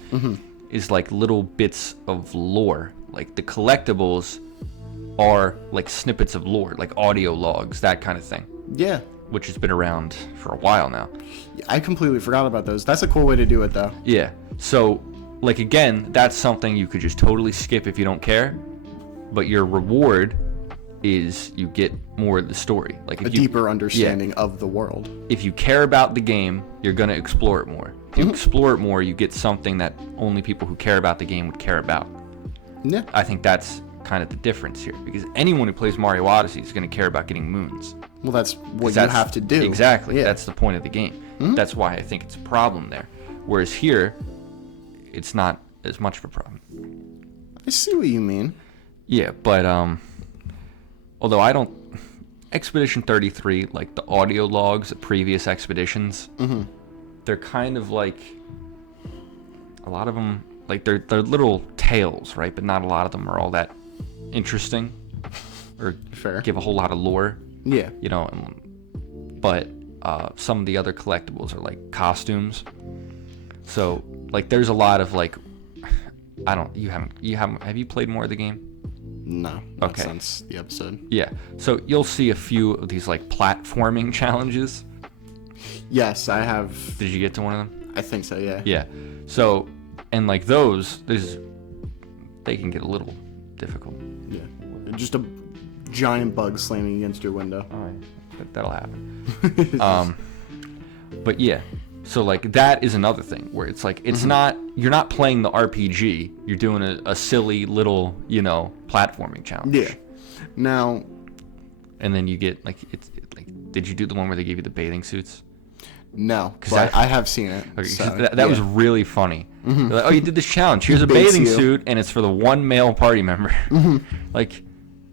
is, like, little bits of lore. Like, the collectibles are, like, snippets of lore, like audio logs, that kind of thing. Yeah. Which has been around for a while now. I completely forgot about those. That's a cool way to do it, though. Yeah. So, like, again, that's something you could just totally skip if you don't care. But your reward is you get more of the story. Like, a deeper understanding of the world. If you care about the game, you're going to explore it more. If you explore it more, you get something that only people who care about the game would care about. Yeah. I think that's kind of the difference here. Because anyone who plays Mario Odyssey is going to care about getting moons. Well, that's what you have to do. Exactly. Yeah. That's the point of the game. That's why I think it's a problem there. Whereas here, it's not as much of a problem. I see what you mean. Yeah, but although I don't... Expedition 33, like the audio logs of previous expeditions, they're kind of like... A lot of them, like they're little tales, right? But not a lot of them are all that interesting or Fair. give a whole lot of lore. Yeah. You know, but some of the other collectibles are like costumes. So like there's a lot of like, have you played more of the game? No. Not Okay. Since the episode. Yeah. So you'll see a few of these like platforming challenges. Yes, I have. Did you get to one of them? I think so, yeah. Yeah. So, and like they can get a little difficult. Yeah. Just a giant bug slamming against your window. All right. That'll happen. But yeah. So like that is another thing where it's like it's not, you're not playing the RPG, you're doing a silly little, platforming challenge. Yeah. Now, and then you get like did you do the one where they gave you the bathing suits? no, but I have seen it. Okay, So, that was really funny. They're like, oh, you did this challenge. Here's a bathing suit, and it's for the one male party member. Like,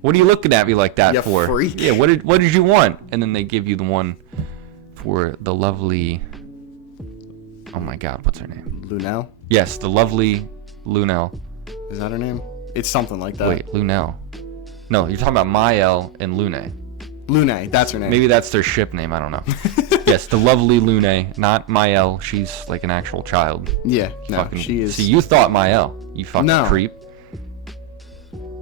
what are you looking at me like that You for? freak. Yeah, what did you want? And then they give you the one for the lovely. Oh my God, what's her name? Lunel? Yes, the lovely Lunel. Is that her name? It's something like that. Wait, Lunel. No, you're talking about Mael and Lune. Lune, that's her name. Maybe that's their ship name. I don't know. Yes, the lovely Lune, not Mael. She's like an actual child. Yeah, no, she is. See, you thought Mael. You fucking creep.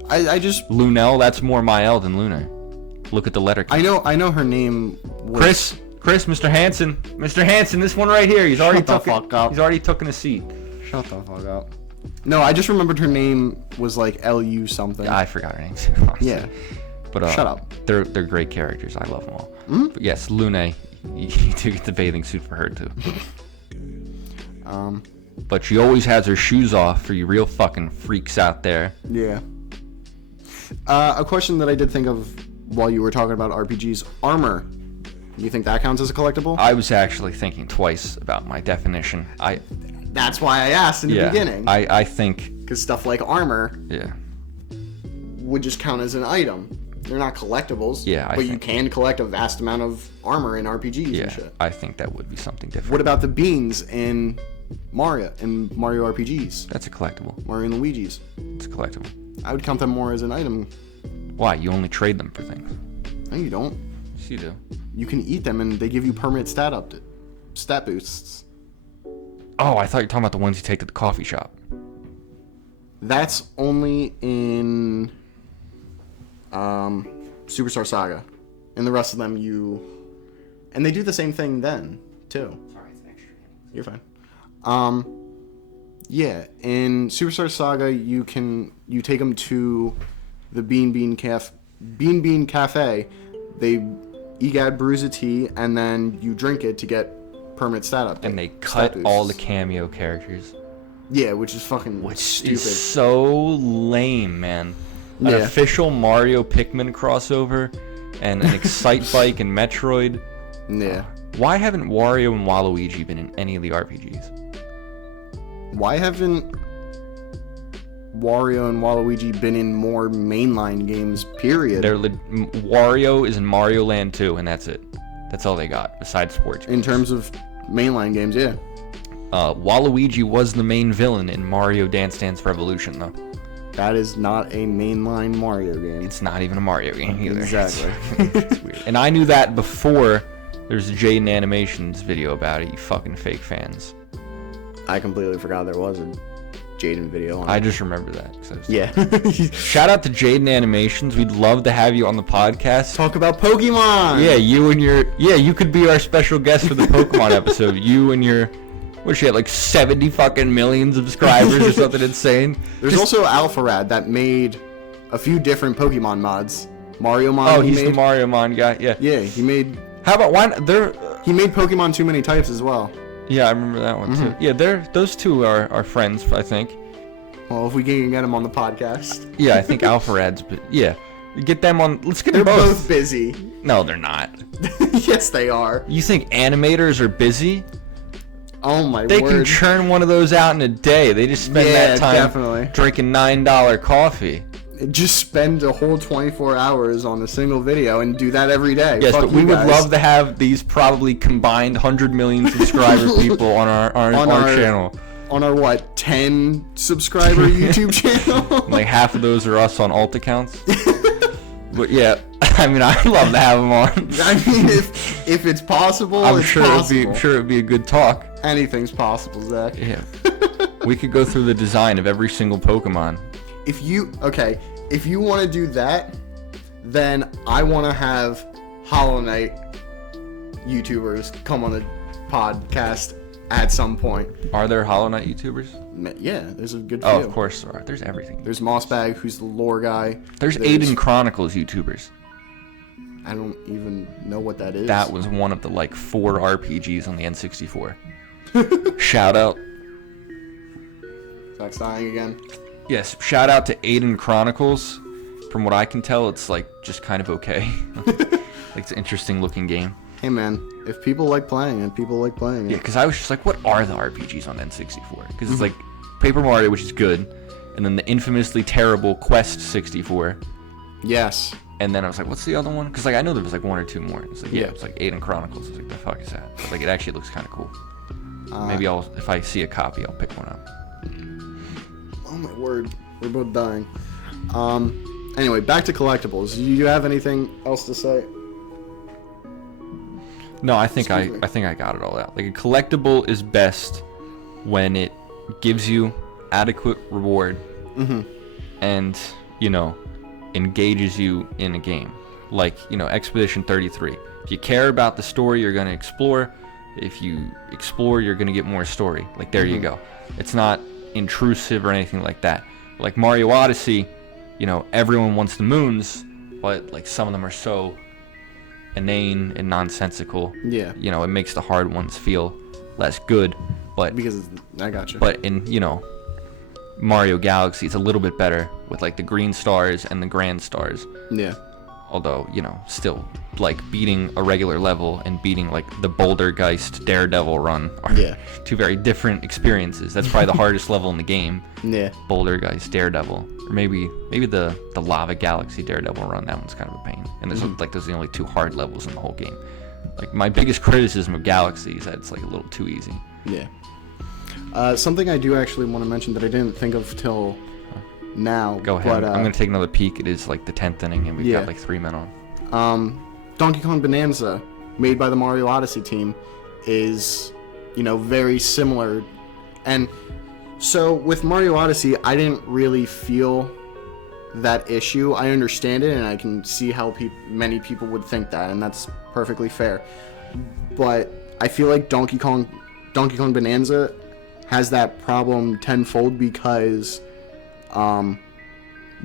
I just. Lunel, that's more Mael than Lune. Look at the letter. I know her name was... Chris, Mr. Hansen, this one right here. He's already taken a seat. Shut the fuck up. No, I just remembered her name was like Lu something. I forgot her name too. Yeah. But shut up. They're great characters. I love them all. But yes, Lune, you do get the bathing suit for her too. But she always has her shoes off for you real fucking freaks out there. Yeah. A question that I did think of while you were talking about RPGs: armor. You think that counts as a collectible? I was actually thinking twice about my definition. That's why I asked in the beginning. I think... Because stuff like armor would just count as an item. They're not collectibles. Yeah, but you can collect a vast amount of armor in RPGs and shit. I think that would be something different. What about the beans in Mario RPGs? That's a collectible. Mario and Luigi's. It's a collectible. I would count them more as an item. Why? You only trade them for things. No, you don't. Yes, you do. You can eat them and they give you permanent stat boosts. Oh, I thought you were talking about the ones you take to the coffee shop. That's only in Superstar Saga. And the rest of them and they do the same thing then too. Sorry, it's extra. You're fine. Yeah, in Superstar Saga you take them to the Bean Bean Cafe. They EGAD brews a tea and then you drink it to get permanent stat up. And they cut all the cameo characters. Yeah, which is fucking stupid. Is so lame, man. An official Mario Pikmin crossover and an Excite Bike and Metroid. Yeah. Why haven't Wario and Waluigi been in any of the RPGs? Why haven't Wario and Waluigi been in more mainline games, period? Wario is in Mario Land 2, and that's it. That's all they got, besides sports games. In terms of mainline games, yeah. Waluigi was the main villain in Mario Dance Dance Revolution, though. That is not a mainline Mario game. It's not even a Mario game either. Exactly. It's weird. And I knew that before there's a Jaden Animations video about it, you fucking fake fans. I completely forgot there was a Jaden video on it. I just remember that. Yeah. Shout out to Jaden Animations. We'd love to have you on the podcast. Talk about Pokemon. Yeah, you could be our special guest for the Pokemon episode. You and your, what, she had like 70 fucking million subscribers or something insane. There's also Alpharad that made a few different Pokemon mods. Mario mod. Oh, he's the Mario mod guy. Yeah. Yeah, he made. How about one? He made Pokemon Too Many Types as well. Yeah, I remember that one too. Yeah, those two are friends, I think. Well, if we can get them on the podcast. Yeah, I think Alpharad's, but yeah, get them on. Let's get them both. They're both busy. No, they're not. Yes, they are. You think animators are busy? Oh my word. They can churn one of those out in a day. They just spend that time drinking $9 coffee. Just spend a whole 24 hours on a single video and do that every day. Yes, but we would love to have these probably combined 100 million subscriber people on our channel. On our, what, 10 subscriber YouTube channel? Like half of those are us on alt accounts. But yeah, I mean, I'd love to have them on. I mean, if it's possible, I'm sure it'd be a good talk. Anything's possible, Zach. Yeah. We could go through the design of every single Pokemon. If you want to do that, then I want to have Hollow Knight YouTubers come on the podcast at some point. Are there Hollow Knight YouTubers? Yeah, there's a good few. Oh, of course there are. There's everything. There's Mossbag, who's the lore guy. There's Aiden Chronicles YouTubers. I don't even know what that is. That was one of the 4 RPGs on the N64. Shout out. Zach's dying again. Yes, shout out to Aiden Chronicles. From what I can tell, it's just kind of okay. It's an interesting looking game. Hey man, if people like playing it, people like playing it. Yeah, because I was just what are the RPGs on N64? Because it's Paper Mario, which is good, and then the infamously terrible Quest 64. Yes. And then I was what's the other one? Because I know there was 1 or 2 more. It's it's Aiden Chronicles. I was the fuck is that? But it actually looks kind of cool. Maybe if I see a copy, I'll pick one up. Oh my word, we're both dying. Anyway, back to collectibles. Do you have anything else to say? No, I think I got it all out. A collectible is best when it gives you adequate reward and, engages you in a game. Expedition 33. If you care about the story, you're going to explore. If you explore, you're going to get more story. There you go. It's not intrusive or anything like that. Mario Odyssey, everyone wants the moons, but some of them are so inane and nonsensical. Yeah. It makes the hard ones feel less good. But because I gotcha. But in Mario Galaxy, it's a little bit better with the green stars and the grand stars. Yeah. Although, still beating a regular level and beating the Bouldergeist Daredevil run are two very different experiences. That's probably the hardest level in the game. Yeah. Bouldergeist Daredevil. Or maybe the Lava Galaxy Daredevil run, that one's kind of a pain. And there's those are the only 2 hard levels in the whole game. My biggest criticism of Galaxy is that it's a little too easy. Yeah. Something I do actually want to mention that I didn't think of till now. Go ahead. I'm going to take another peek. It is the 10th inning and we've got 3 men on. Donkey Kong Bonanza, made by the Mario Odyssey team, is, very similar. And so with Mario Odyssey, I didn't really feel that issue. I understand it, and I can see how many people would think that, and that's perfectly fair. But I feel like Donkey Kong Bonanza has that problem tenfold because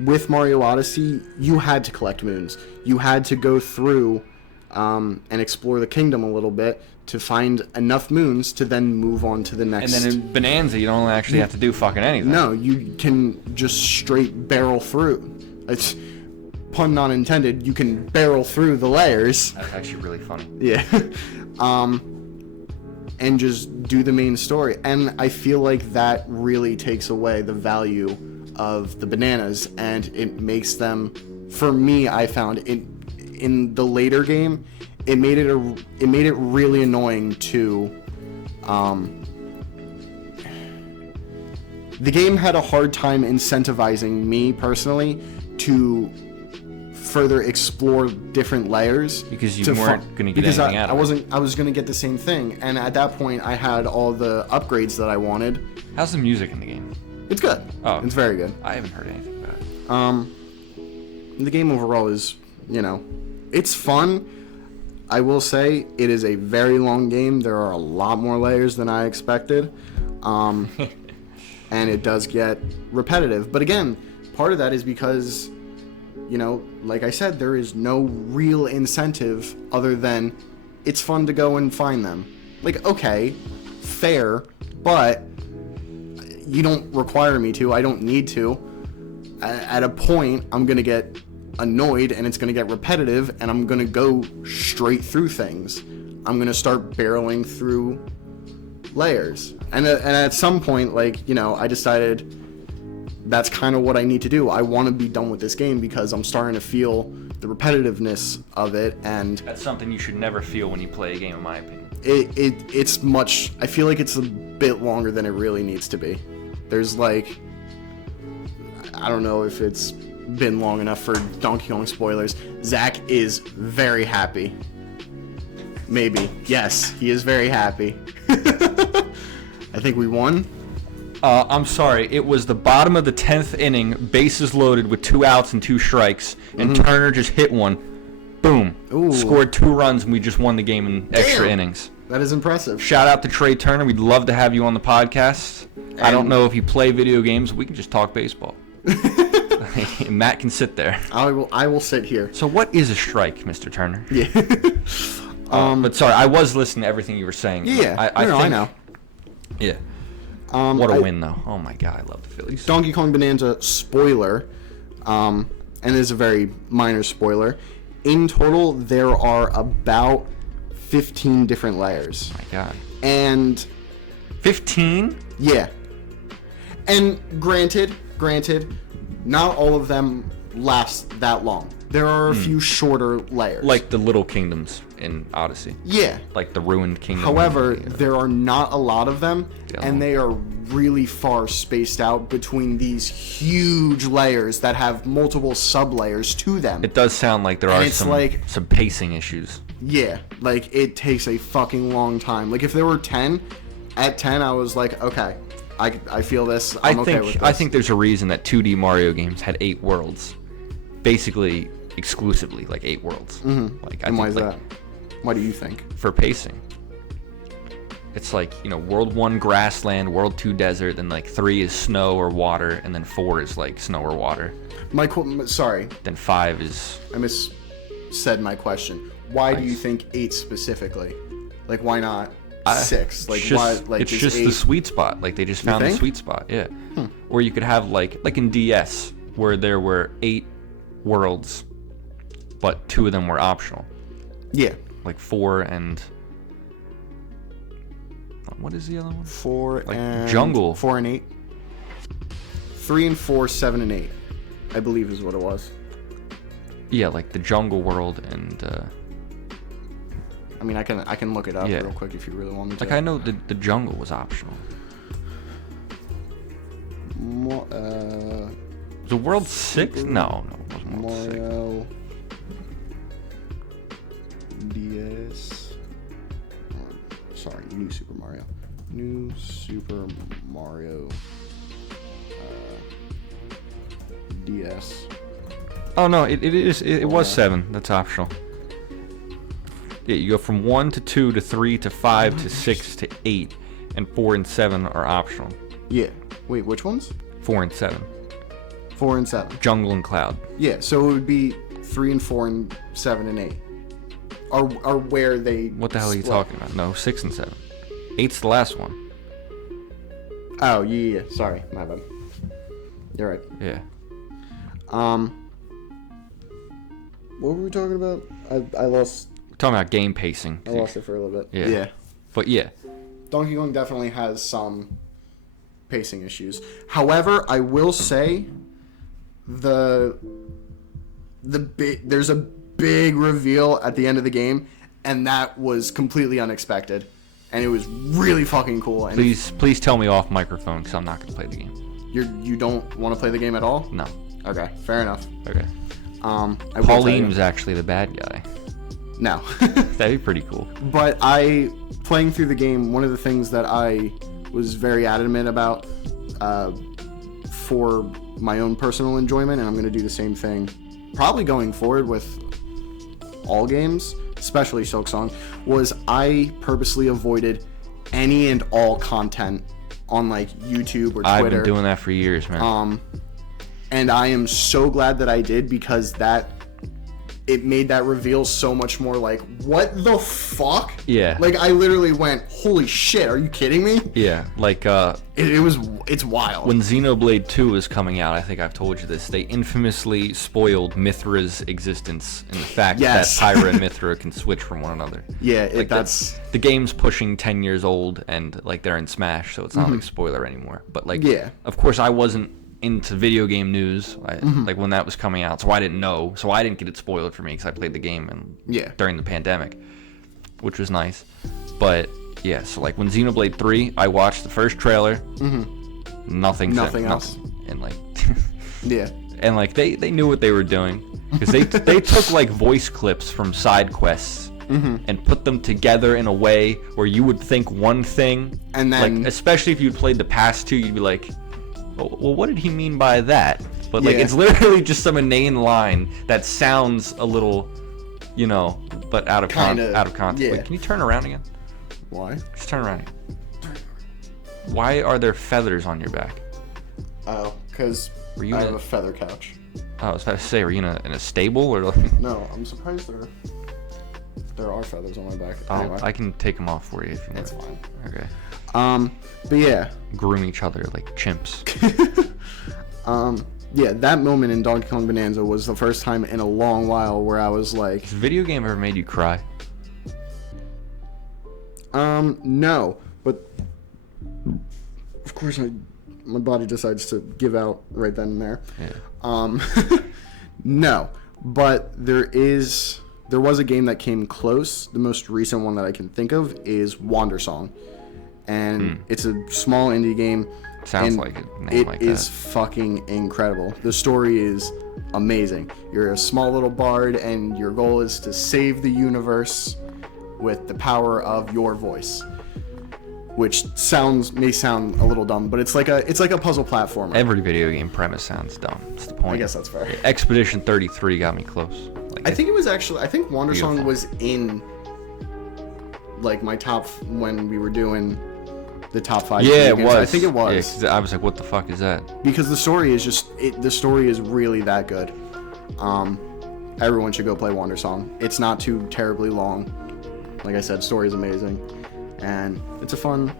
with Mario Odyssey, you had to collect moons. You had to go through and explore the kingdom a little bit to find enough moons to then move on to the next. And then in Bonanza, you don't actually have to do fucking anything. No, you can just straight barrel through. It's pun not intended. You can barrel through the layers. That's actually really funny. Yeah. And just do the main story. And I feel like that really takes away the value of the bananas, and it makes them, for me, I found it in the later game, it made it really annoying to the game had a hard time incentivizing me personally to further explore different layers because you weren't going to get anything out of it. I was going to get the same thing, and at that point I had all the upgrades that I wanted. How's the music in the game? It's good. Oh, it's very good. I haven't heard anything about it. The game overall is, it's fun. I will say it is a very long game. There are a lot more layers than I expected. And it does get repetitive. But again, part of that is because, like I said, there is no real incentive other than it's fun to go and find them. Like, okay, fair, but you don't require me to. I don't need to. At a point, I'm going to get annoyed and it's going to get repetitive and I'm going to go straight through things. I'm going to start barreling through layers. And at some point, I decided that's kind of what I need to do. I want to be done with this game because I'm starting to feel the repetitiveness of it, and that's something you should never feel when you play a game, in my opinion. It's much. I feel like it's a bit longer than it really needs to be. There's I don't know if it's been long enough for Donkey Kong spoilers. Zach is very happy. Maybe. Yes, he is very happy. I think we won. I'm sorry. It was the bottom of the 10th inning, bases loaded with 2 outs and 2 strikes, and Turner just hit one. Boom. Ooh. Scored 2 runs, and we just won the game in extra innings. That is impressive. Shout out to Trey Turner. We'd love to have you on the podcast. And I don't know if you play video games. We can just talk baseball. Matt can sit there. I will sit here. So what is a strike, Mr. Turner? Yeah. But sorry, I was listening to everything you were saying. Yeah. I know. Yeah. What a win, though. Oh, my God. I love the Phillies. Donkey Kong Bonanza spoiler, and it is a very minor spoiler. In total, there are about 15 different layers. Oh, my God. And 15? Yeah. And granted, not all of them last that long. There are a few shorter layers. Like the Little Kingdoms in Odyssey. Yeah. Like the Ruined Kingdom. However, there are not a lot of them, and they are really far spaced out between these huge layers that have multiple sub-layers to them. It does sound like there are some pacing issues. Yeah. It takes a fucking long time. If there were 10, at 10 I was like, okay, I feel this. I'm okay with this. I think there's a reason that 2D Mario games had 8 worlds. Basically, exclusively, 8 worlds. Mm-hmm. And why is that? Why do you think? For pacing. It's World 1 grassland, World 2 desert, then 3 is snow or water, and then 4 is snow or water. Sorry. Then 5 is... I said my question. Why do you think 8 specifically? Why not 6? It's just the sweet spot. They just found the sweet spot, yeah. Or you could have, like in DS, where there were 8 worlds, but 2 of them were optional. Yeah. 4 and... What is the other one? 4 and... Jungle. 4 and 8. 3 and 4, 7 and 8, I believe is what it was. Yeah, the Jungle World and... I can look it up real quick if you really want me to. I know the Jungle was optional. Was it World 6? No, it wasn't World 6. Mario... DS... Sorry, New Super Mario. New Super Mario... DS... Oh no, it was 7. That's optional. Yeah, you go from 1 to 2 to 3 to 5 to 6 to 8, and 4 and 7 are optional. Yeah. Wait, which ones? 4 and 7. 4 and 7. Jungle and Cloud. Yeah, so it would be 3 and 4 and 7 and 8. Are where they. What the hell are you split. talking about? No, 6 and 7. 8's the last one. Oh, yeah. Sorry, my bad. You're right. Yeah. What were we talking about? I lost. We're talking about game pacing. I lost it for a little bit. Yeah. But yeah. Donkey Kong definitely has some pacing issues. However, I will say there's a big reveal at the end of the game, and that was completely unexpected, and it was really fucking cool. And Please tell me off microphone, because I'm not going to play the game. you don't want to play the game at all? No. Okay, fair enough. Okay. Pauline was actually the bad guy. No. That'd be pretty cool. But playing through the game, one of the things that I was very adamant about for my own personal enjoyment, and I'm going to do the same thing probably going forward with all games, especially Silksong, was I purposely avoided any and all content on like YouTube or Twitter. I've been doing that for years, man. And I am so glad that I did, because it made that reveal so much more like, what the fuck? Yeah. Like, I literally went, holy shit, are you kidding me? Yeah, like It's wild. when Xenoblade 2 was coming out, I think I've told you this, they infamously spoiled Mithra's existence in the fact that Pyra and Mithra can switch from one another. Yeah, Like that's... the game's pushing 10 years old, and like they're in Smash, so it's not like a spoiler anymore. But like, Yeah. of course I wasn't into video game news like when that was coming out, so I didn't know, so I didn't get it spoiled for me because I played the game during the pandemic, which was nice. But yeah, so like when Xenoblade 3, I watched the first trailer, nothing else, and like Yeah. and like they knew what they were doing, because they took like voice clips from side quests and put them together in a way where you would think one thing, And then... like especially if you'd played the past two, you'd be like, well, what did he mean by that? But like, it's literally just some inane line that sounds a little, but out of context. Yeah. Wait, can you turn around again? Why? Just turn around again. Why are there feathers on your back? Oh, because I have a feather couch. Oh, I was about to say, were you in a stable or like? No, I'm surprised there are feathers on my back. Anyway. I can take them off for you if you want. That's fine. Okay. But yeah. Groom each other like chimps. Yeah, that moment in Donkey Kong Bonanza was the first time in a long while where I was like... Has a video game ever made you cry? No. But, of course, my body decides to give out right then and there. Yeah. No. But there was a game that came close. The most recent one that I can think of is Wandersong. And it's a small indie game. Sounds like a name like that. It is fucking incredible. The story is amazing. You're a small little bard, and your goal is to save the universe with the power of your voice. Which may sound a little dumb, but it's like a puzzle platformer. Every video game premise sounds dumb. That's the point. I guess that's fair. Expedition 33 got me close. I think Wandersong was in like my top when we were doing the top 5. Yeah, it games. was. I think it was. Yeah, 'cause I was like, what the fuck is that? Because the story is the story is really that good. Everyone should go play Wandersong. It's not too terribly long. Like I said, story is amazing, and it's a fun,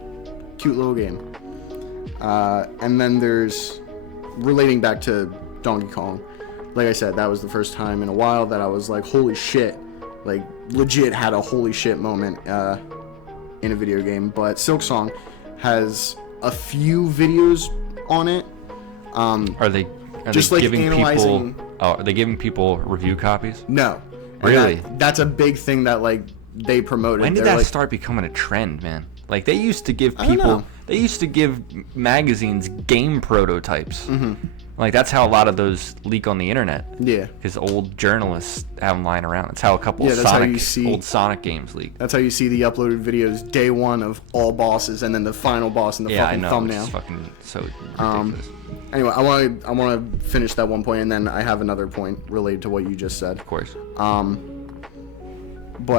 cute little game. And then there's, relating back to Donkey Kong, like I said, that was the first time in a while that I was like, holy shit, like legit had a holy shit moment in a video game. But Silksong has a few videos on it. Are they just like giving analyzing... people? Oh, are they giving people review copies? No. Really? That's a big thing that like they promoted. When did that start becoming a trend, man? Like they used to give people, they used to give magazines game prototypes. Like that's how a lot of those leak on the internet. Yeah. Because old journalists have them lying around. That's how a couple of old Sonic games leak. That's how you see the uploaded videos day one of all bosses, and then the final boss in the fucking thumbnail. It's fucking so ridiculous. Anyway, I want to finish that one point, and then I have another point related to what you just said. Of course. But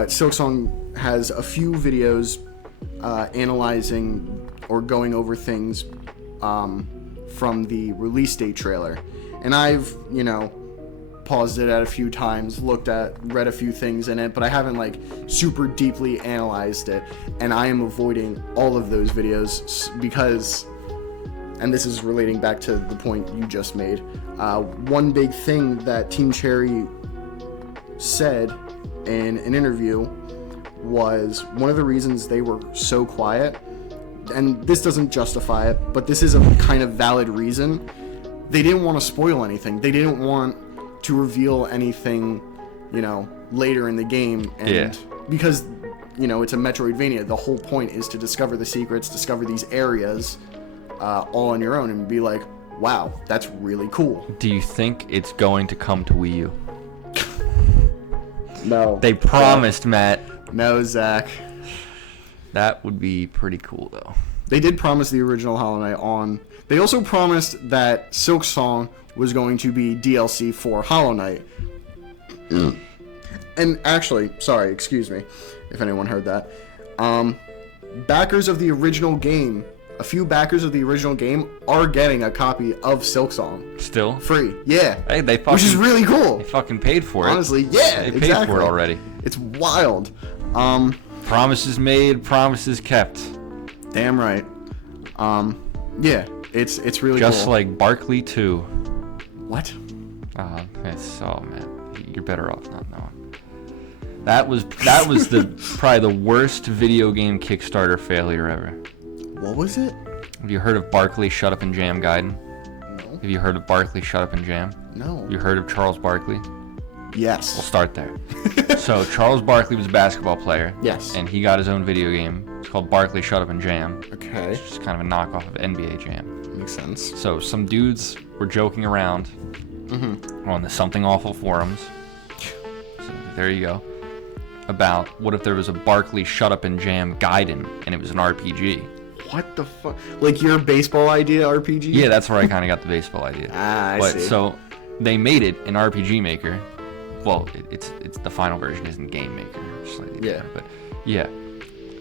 Silksong has a few videos analyzing or going over things from the release date trailer. And I've, paused it at a few times, read a few things in it, but I haven't like super deeply analyzed it. And I am avoiding all of those videos because, and this is relating back to the point you just made, one big thing that Team Cherry said in an interview was one of the reasons they were so quiet, and this doesn't justify it, but this is a kind of valid reason. They didn't want to spoil anything. They didn't want to reveal anything, later in the game. And because, it's a Metroidvania, the whole point is to discover the secrets, discover these areas all on your own and be like, wow, that's really cool. Do you think it's going to come to Wii U? No. They promised, Matt. No, Zach. That would be pretty cool, though. They did promise the original Hollow Knight on. They also promised that Silksong was going to be DLC for Hollow Knight. And actually, sorry, excuse me, if anyone heard that. Backers of the original game, a few backers of the original game are getting a copy of Silksong. Still? Free. Yeah. Hey, they fucking... Which is really cool. They fucking paid for it. Honestly, yeah, They paid for it already. It's wild. Promises made, promises kept. Damn right. Yeah, it's really Just cool. like Barkley 2. What? Oh man, you're better off not knowing. That was probably the worst video game Kickstarter failure ever. What was it? Have you heard of Barkley Shut Up and Jam Gaiden? No. Have you heard of Barkley Shut Up and Jam? No. Have you heard of Charles Barkley? Yes. We'll start there. So Charles Barkley was a basketball player. Yes. And he got his own video game. It's called Barkley Shut Up and Jam. Okay. It's just kind of a knockoff of NBA Jam. Makes sense. So some dudes were joking around on the Something Awful forums. So there you go. About what if there was a Barkley Shut Up and Jam Gaiden and it was an RPG. What the fuck? Like your baseball idea RPG? Yeah, that's where I kind of got the baseball idea. I see. So they made it in RPG Maker. Well, it's the final version isn't Game Maker, slightly different, but yeah.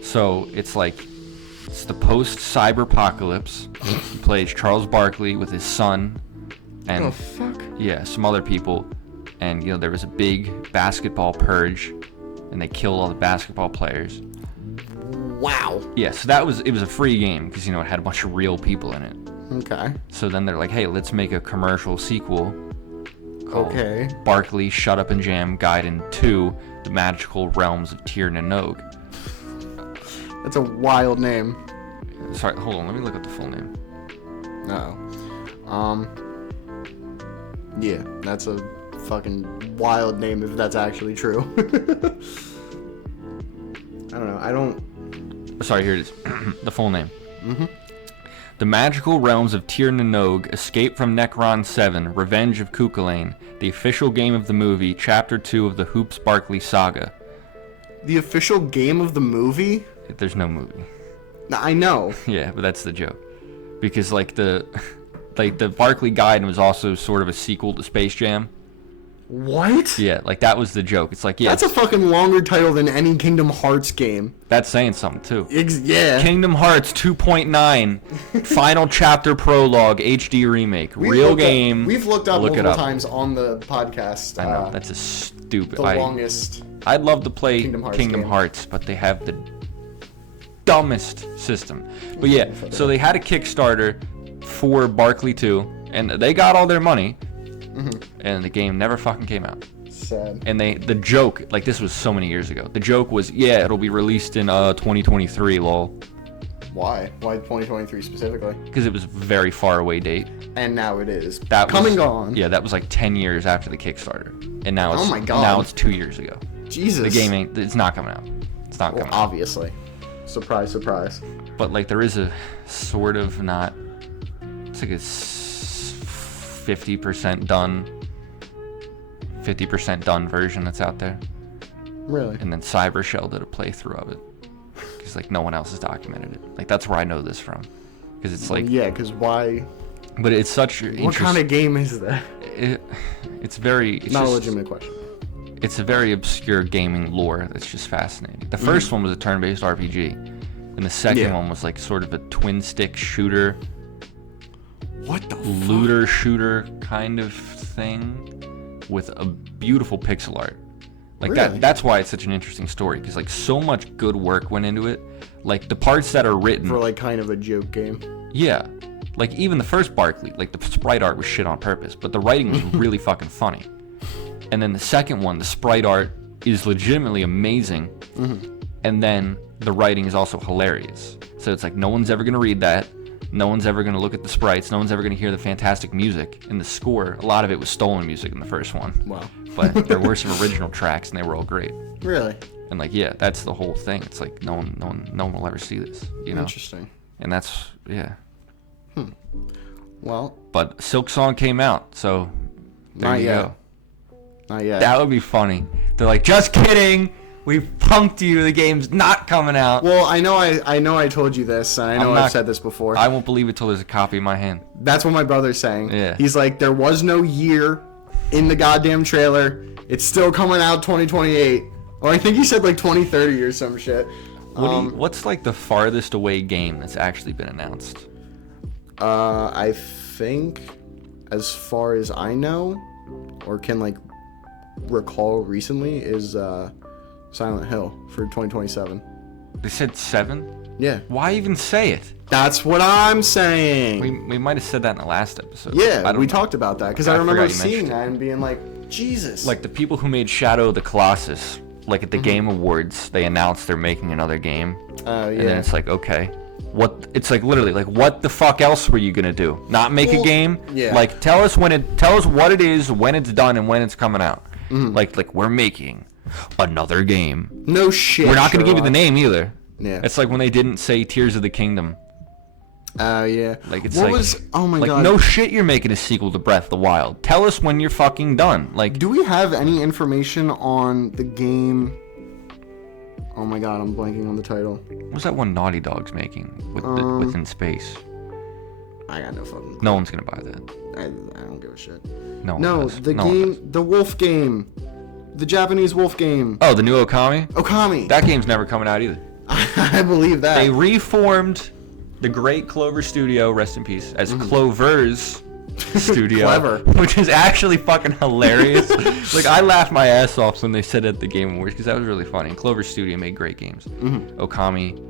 So it's the post cyberpocalypse. He plays Charles Barkley with his son and what the fuck? Yeah, some other people, and there was a big basketball purge, and they killed all the basketball players. Wow. Yeah, so it was a free game because it had a bunch of real people in it. Okay. So then they're like, hey, let's make a commercial sequel called Barkley Shut Up and Jam Gaiden 2: The Magical Realms of Tir na Nog. That's a wild name. Sorry, hold on, let me look up the full name. Yeah, that's a fucking wild name if that's actually true. I don't know. Sorry, here it is. The full name. The Magical Realms of Tir na Nog, Escape from Necron 7, Revenge of Cuchulainn, the official game of the movie, Chapter 2 of the Hoops Barkley saga. The official game of the movie? There's no movie. I know. Yeah, but that's the joke. Because the Barkley Gaiden was also sort of a sequel to Space Jam. What? Yeah, that was the joke. It's that's a fucking longer title than any Kingdom Hearts game. That's saying something too. Yeah. Kingdom Hearts 2.9 Final Chapter Prologue HD remake. Real game. We've looked up multiple times on the podcast. I know, that's a stupid. The longest. I'd love to play Kingdom Hearts, but they have the dumbest system. But yeah, so they had a Kickstarter for Barkley 2, and they got all their money. And the game never fucking came out. Sad. And the joke, this was so many years ago. The joke was, yeah, it'll be released in 2023, lol. Why? Why 2023 specifically? Because it was a very far away date. And now it is. Gone. Yeah, that was 10 years after the Kickstarter. And now it's, oh my God. Now it's 2 years ago. Jesus. The game it's not coming out. It's not coming out. Obviously. Surprise, surprise. But there is a sort of not, it's a 50% done version that's out there. Really? And then Cybershell did a playthrough of it. Because no one else has documented it. That's where I know this from. Because it's yeah, because why? But it's such What kind of game is that? It's very... It's not just, a legitimate question. It's a very obscure gaming lore that's just fascinating. The first one was a turn-based RPG, and the second one was like sort of a twin-stick shooter, what the looter shooter kind of thing with a beautiful pixel art. Like really? That's why it's such an interesting story, because like so much good work went into it. Like the parts that are written for like kind of a joke game. Yeah. Like even the first Barkley, like the sprite art was shit on purpose, but the writing was really fucking funny. And then the second one, the sprite art is legitimately amazing. And then the writing is also hilarious. So it's like no one's ever going to read that. No one's ever going to look at the sprites. No one's ever going to hear the fantastic music. And the score, a lot of it was stolen music in the first one. Wow. But there were some original tracks and they were all great. Really? And like, yeah, that's the whole thing. It's like no one will ever see this, you know? Interesting. And that's, yeah. Well. But Silk Song came out, so there you go. Not yet. That would be funny. They're like, just kidding. We punked you. The game's not coming out. Well, I know I told you this, and I know I've said this before. I won't believe it till there's a copy in my hand. That's what my brother's saying. Yeah. He's like, there was no year in the goddamn trailer. It's still coming out 2028. Or I think he said like 2030 or some shit. What's like the farthest away game that's actually been announced? I think, as far as I know, or can like recall recently, is Silent Hill for 2027. They said 7? Yeah. Why even say it? That's what I'm saying. We might have said that in the last episode. Yeah, we talked about that because I remember seeing that and being like, Jesus. Like the people who made Shadow of the Colossus, like at the Game Awards, they announced they're making another game. Oh, yeah. And then it's like, okay. It's like literally like, what the fuck else were you gonna do? Not make a game? Yeah. Like tell us what it is, when it's done, and when it's coming out. Like we're making another game. No shit. We're not gonna give you the name either. Yeah. It's like when they didn't say Tears of the Kingdom. Oh yeah. Like it's oh my like, god. no shit, you're making a sequel to Breath of the Wild. Tell us when you're fucking done. Like, do we have any information on the game? Oh my god, I'm blanking on the title. What's that one Naughty Dog's making with within space? I got no fucking clue. No one's gonna buy that. I don't give a shit. No, the game, the wolf game, the Japanese wolf game. Oh, the new Okami? Okami. That game's never coming out either. I believe that. They reformed the great Clover Studio, rest in peace, as Clover's Studio. Clever. Which is actually fucking hilarious. Like, I laughed my ass off when they said it at the Game Awards, because that was really funny. And Clover Studio made great games. Okami,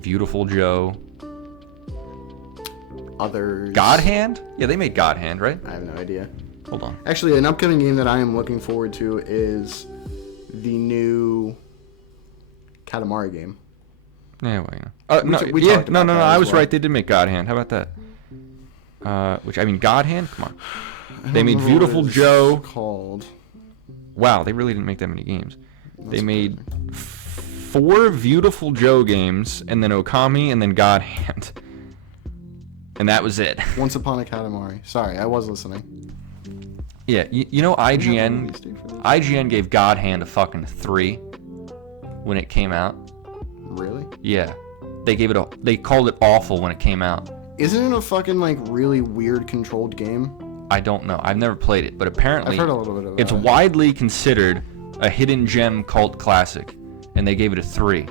Beautiful Joe. Others. God Hand? Yeah, they made God Hand, right? I have no idea. Hold on. Actually, an upcoming game that I am looking forward to is the new Katamari game. Yeah, well, yeah. No, I was right. They did make God Hand. How about that? Which, I mean, God Hand? Come on. They made Beautiful Joe. Called. Wow, they really didn't make that many games. They made 4 Beautiful Joe games, and then Okami, and then God Hand. And that was it. Once Upon a Katamari. Sorry, I was listening. Yeah, you know IGN gave God Hand a fucking 3 when it came out. Really? Yeah. They called it awful when it came out. Isn't it a fucking like really weird controlled game? I don't know. I've never played it, but apparently I've heard a little bit about it's it. widely considered a hidden gem cult classic, and they gave it a 3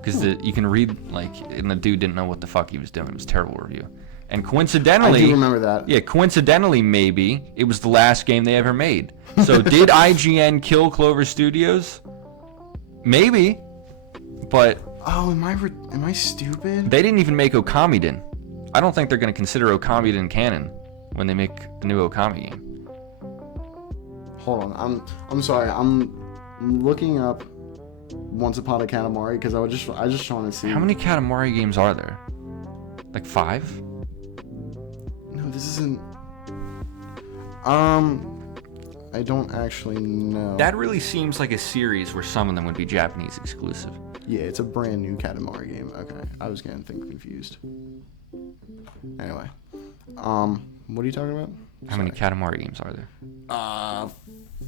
because you can read and the dude didn't know what the fuck he was doing. It was a terrible review. And coincidentally, I do remember that. Yeah, coincidentally, maybe it was the last game they ever made. So did IGN kill Clover Studios? Maybe, but oh, am I stupid? They didn't even make Okamiden. I don't think they're going to consider Okamiden canon when they make the new Okami game. Hold on, I'm sorry. I'm looking up Once Upon a Katamari because I just want to see. How many Katamari games are there? Like 5? No, this isn't. I don't actually know. That really seems like a series where some of them would be Japanese exclusive. Yeah, it's a brand new Katamari game. Okay, I was getting confused. Anyway, what are you talking about? How many Katamari games are there?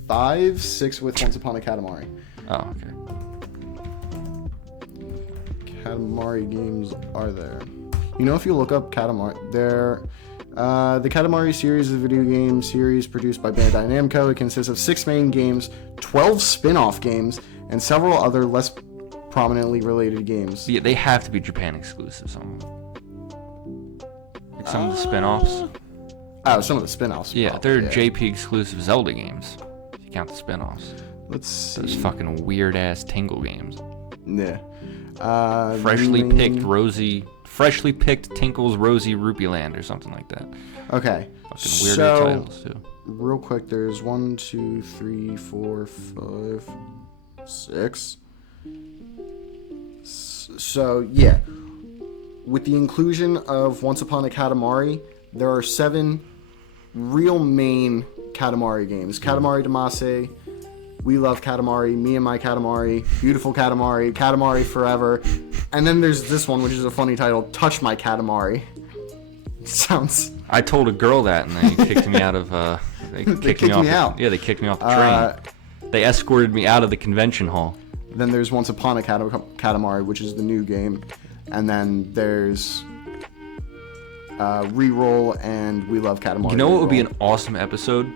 5, 6 with Once Upon a Katamari. Oh, okay. Katamari games are there? You know, if you look up Katamari, the Katamari series is a video game series produced by Bandai Namco. It consists of 6 main games, 12 spin-off games, and several other less prominently related games. Yeah, they have to be Japan exclusive. Some of them. Like some of the spin-offs. Oh, some of the spin-offs. Yeah, probably, they're JP exclusive Zelda games. If you count the spin-offs. Let's see. Those fucking weird-ass Tingle games. Yeah. Freshly picked Tinkle's Rosy Rupee Land or something like that. Okay. Fucking weirdo titles too. Real quick, there's 1, 2, 3, 4, 5, 6. So yeah, with the inclusion of Once Upon a Katamari, there are 7 real main Katamari games. Katamari Damacy, We Love Katamari, Me and My Katamari, Beautiful Katamari, Katamari Forever, and then there's this one, which is a funny title, Touch My Katamari. Sounds... I told a girl that, and they kicked me out of. They kicked me out. Yeah, they kicked me off the train. They escorted me out of the convention hall. Then there's Once Upon a Katamari, which is the new game, and then there's Reroll and We Love Katamari. You know what would be an awesome episode?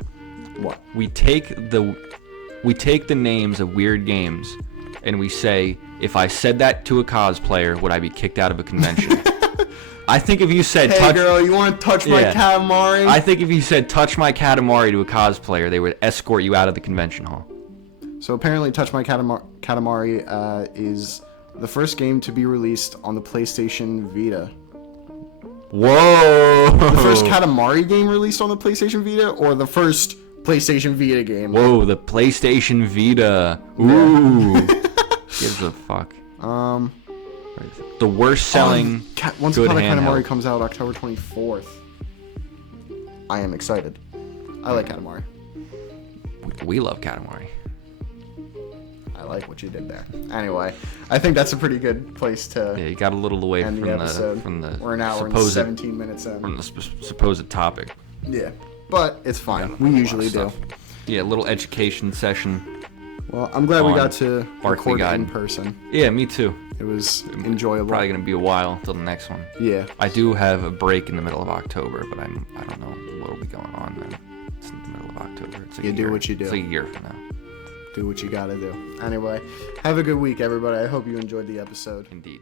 What? We take the names of weird games, and we say, if I said that to a cosplayer, would I be kicked out of a convention? I think if you said, "Hey girl, you want to touch my Katamari?" I think if you said, "Touch my Katamari" to a cosplayer, they would escort you out of the convention hall. So apparently, Touch My Katamari is the first game to be released on the PlayStation Vita. Whoa! The first Katamari game released on the PlayStation Vita, or the first PlayStation Vita game? Whoa, the PlayStation Vita. Ooh. Gives a fuck. The worst selling Once good Upon a handheld. Katamari comes out October 24th. I am excited. I like Katamari. We love Katamari. I like what you did there. Anyway, I think that's a pretty good place to Yeah, you got a little away end from the episode. the We're an hour and supposed 17 minutes in. from the supposed topic. Yeah, but it's fine. Yeah, We a lot usually of do. stuff. Yeah, a little education session. Well, I'm glad we On got to Barkley record it Guide. in person. Yeah, me too. It was enjoyable. Probably gonna be a while till the next one. Yeah. I do have a break in the middle of October, but I don't know what will be going on then. It's in the middle of October. It's a You do year. what you do. It's like a year from now. Do what you gotta do. Anyway, have a good week, everybody. I hope you enjoyed the episode. Indeed.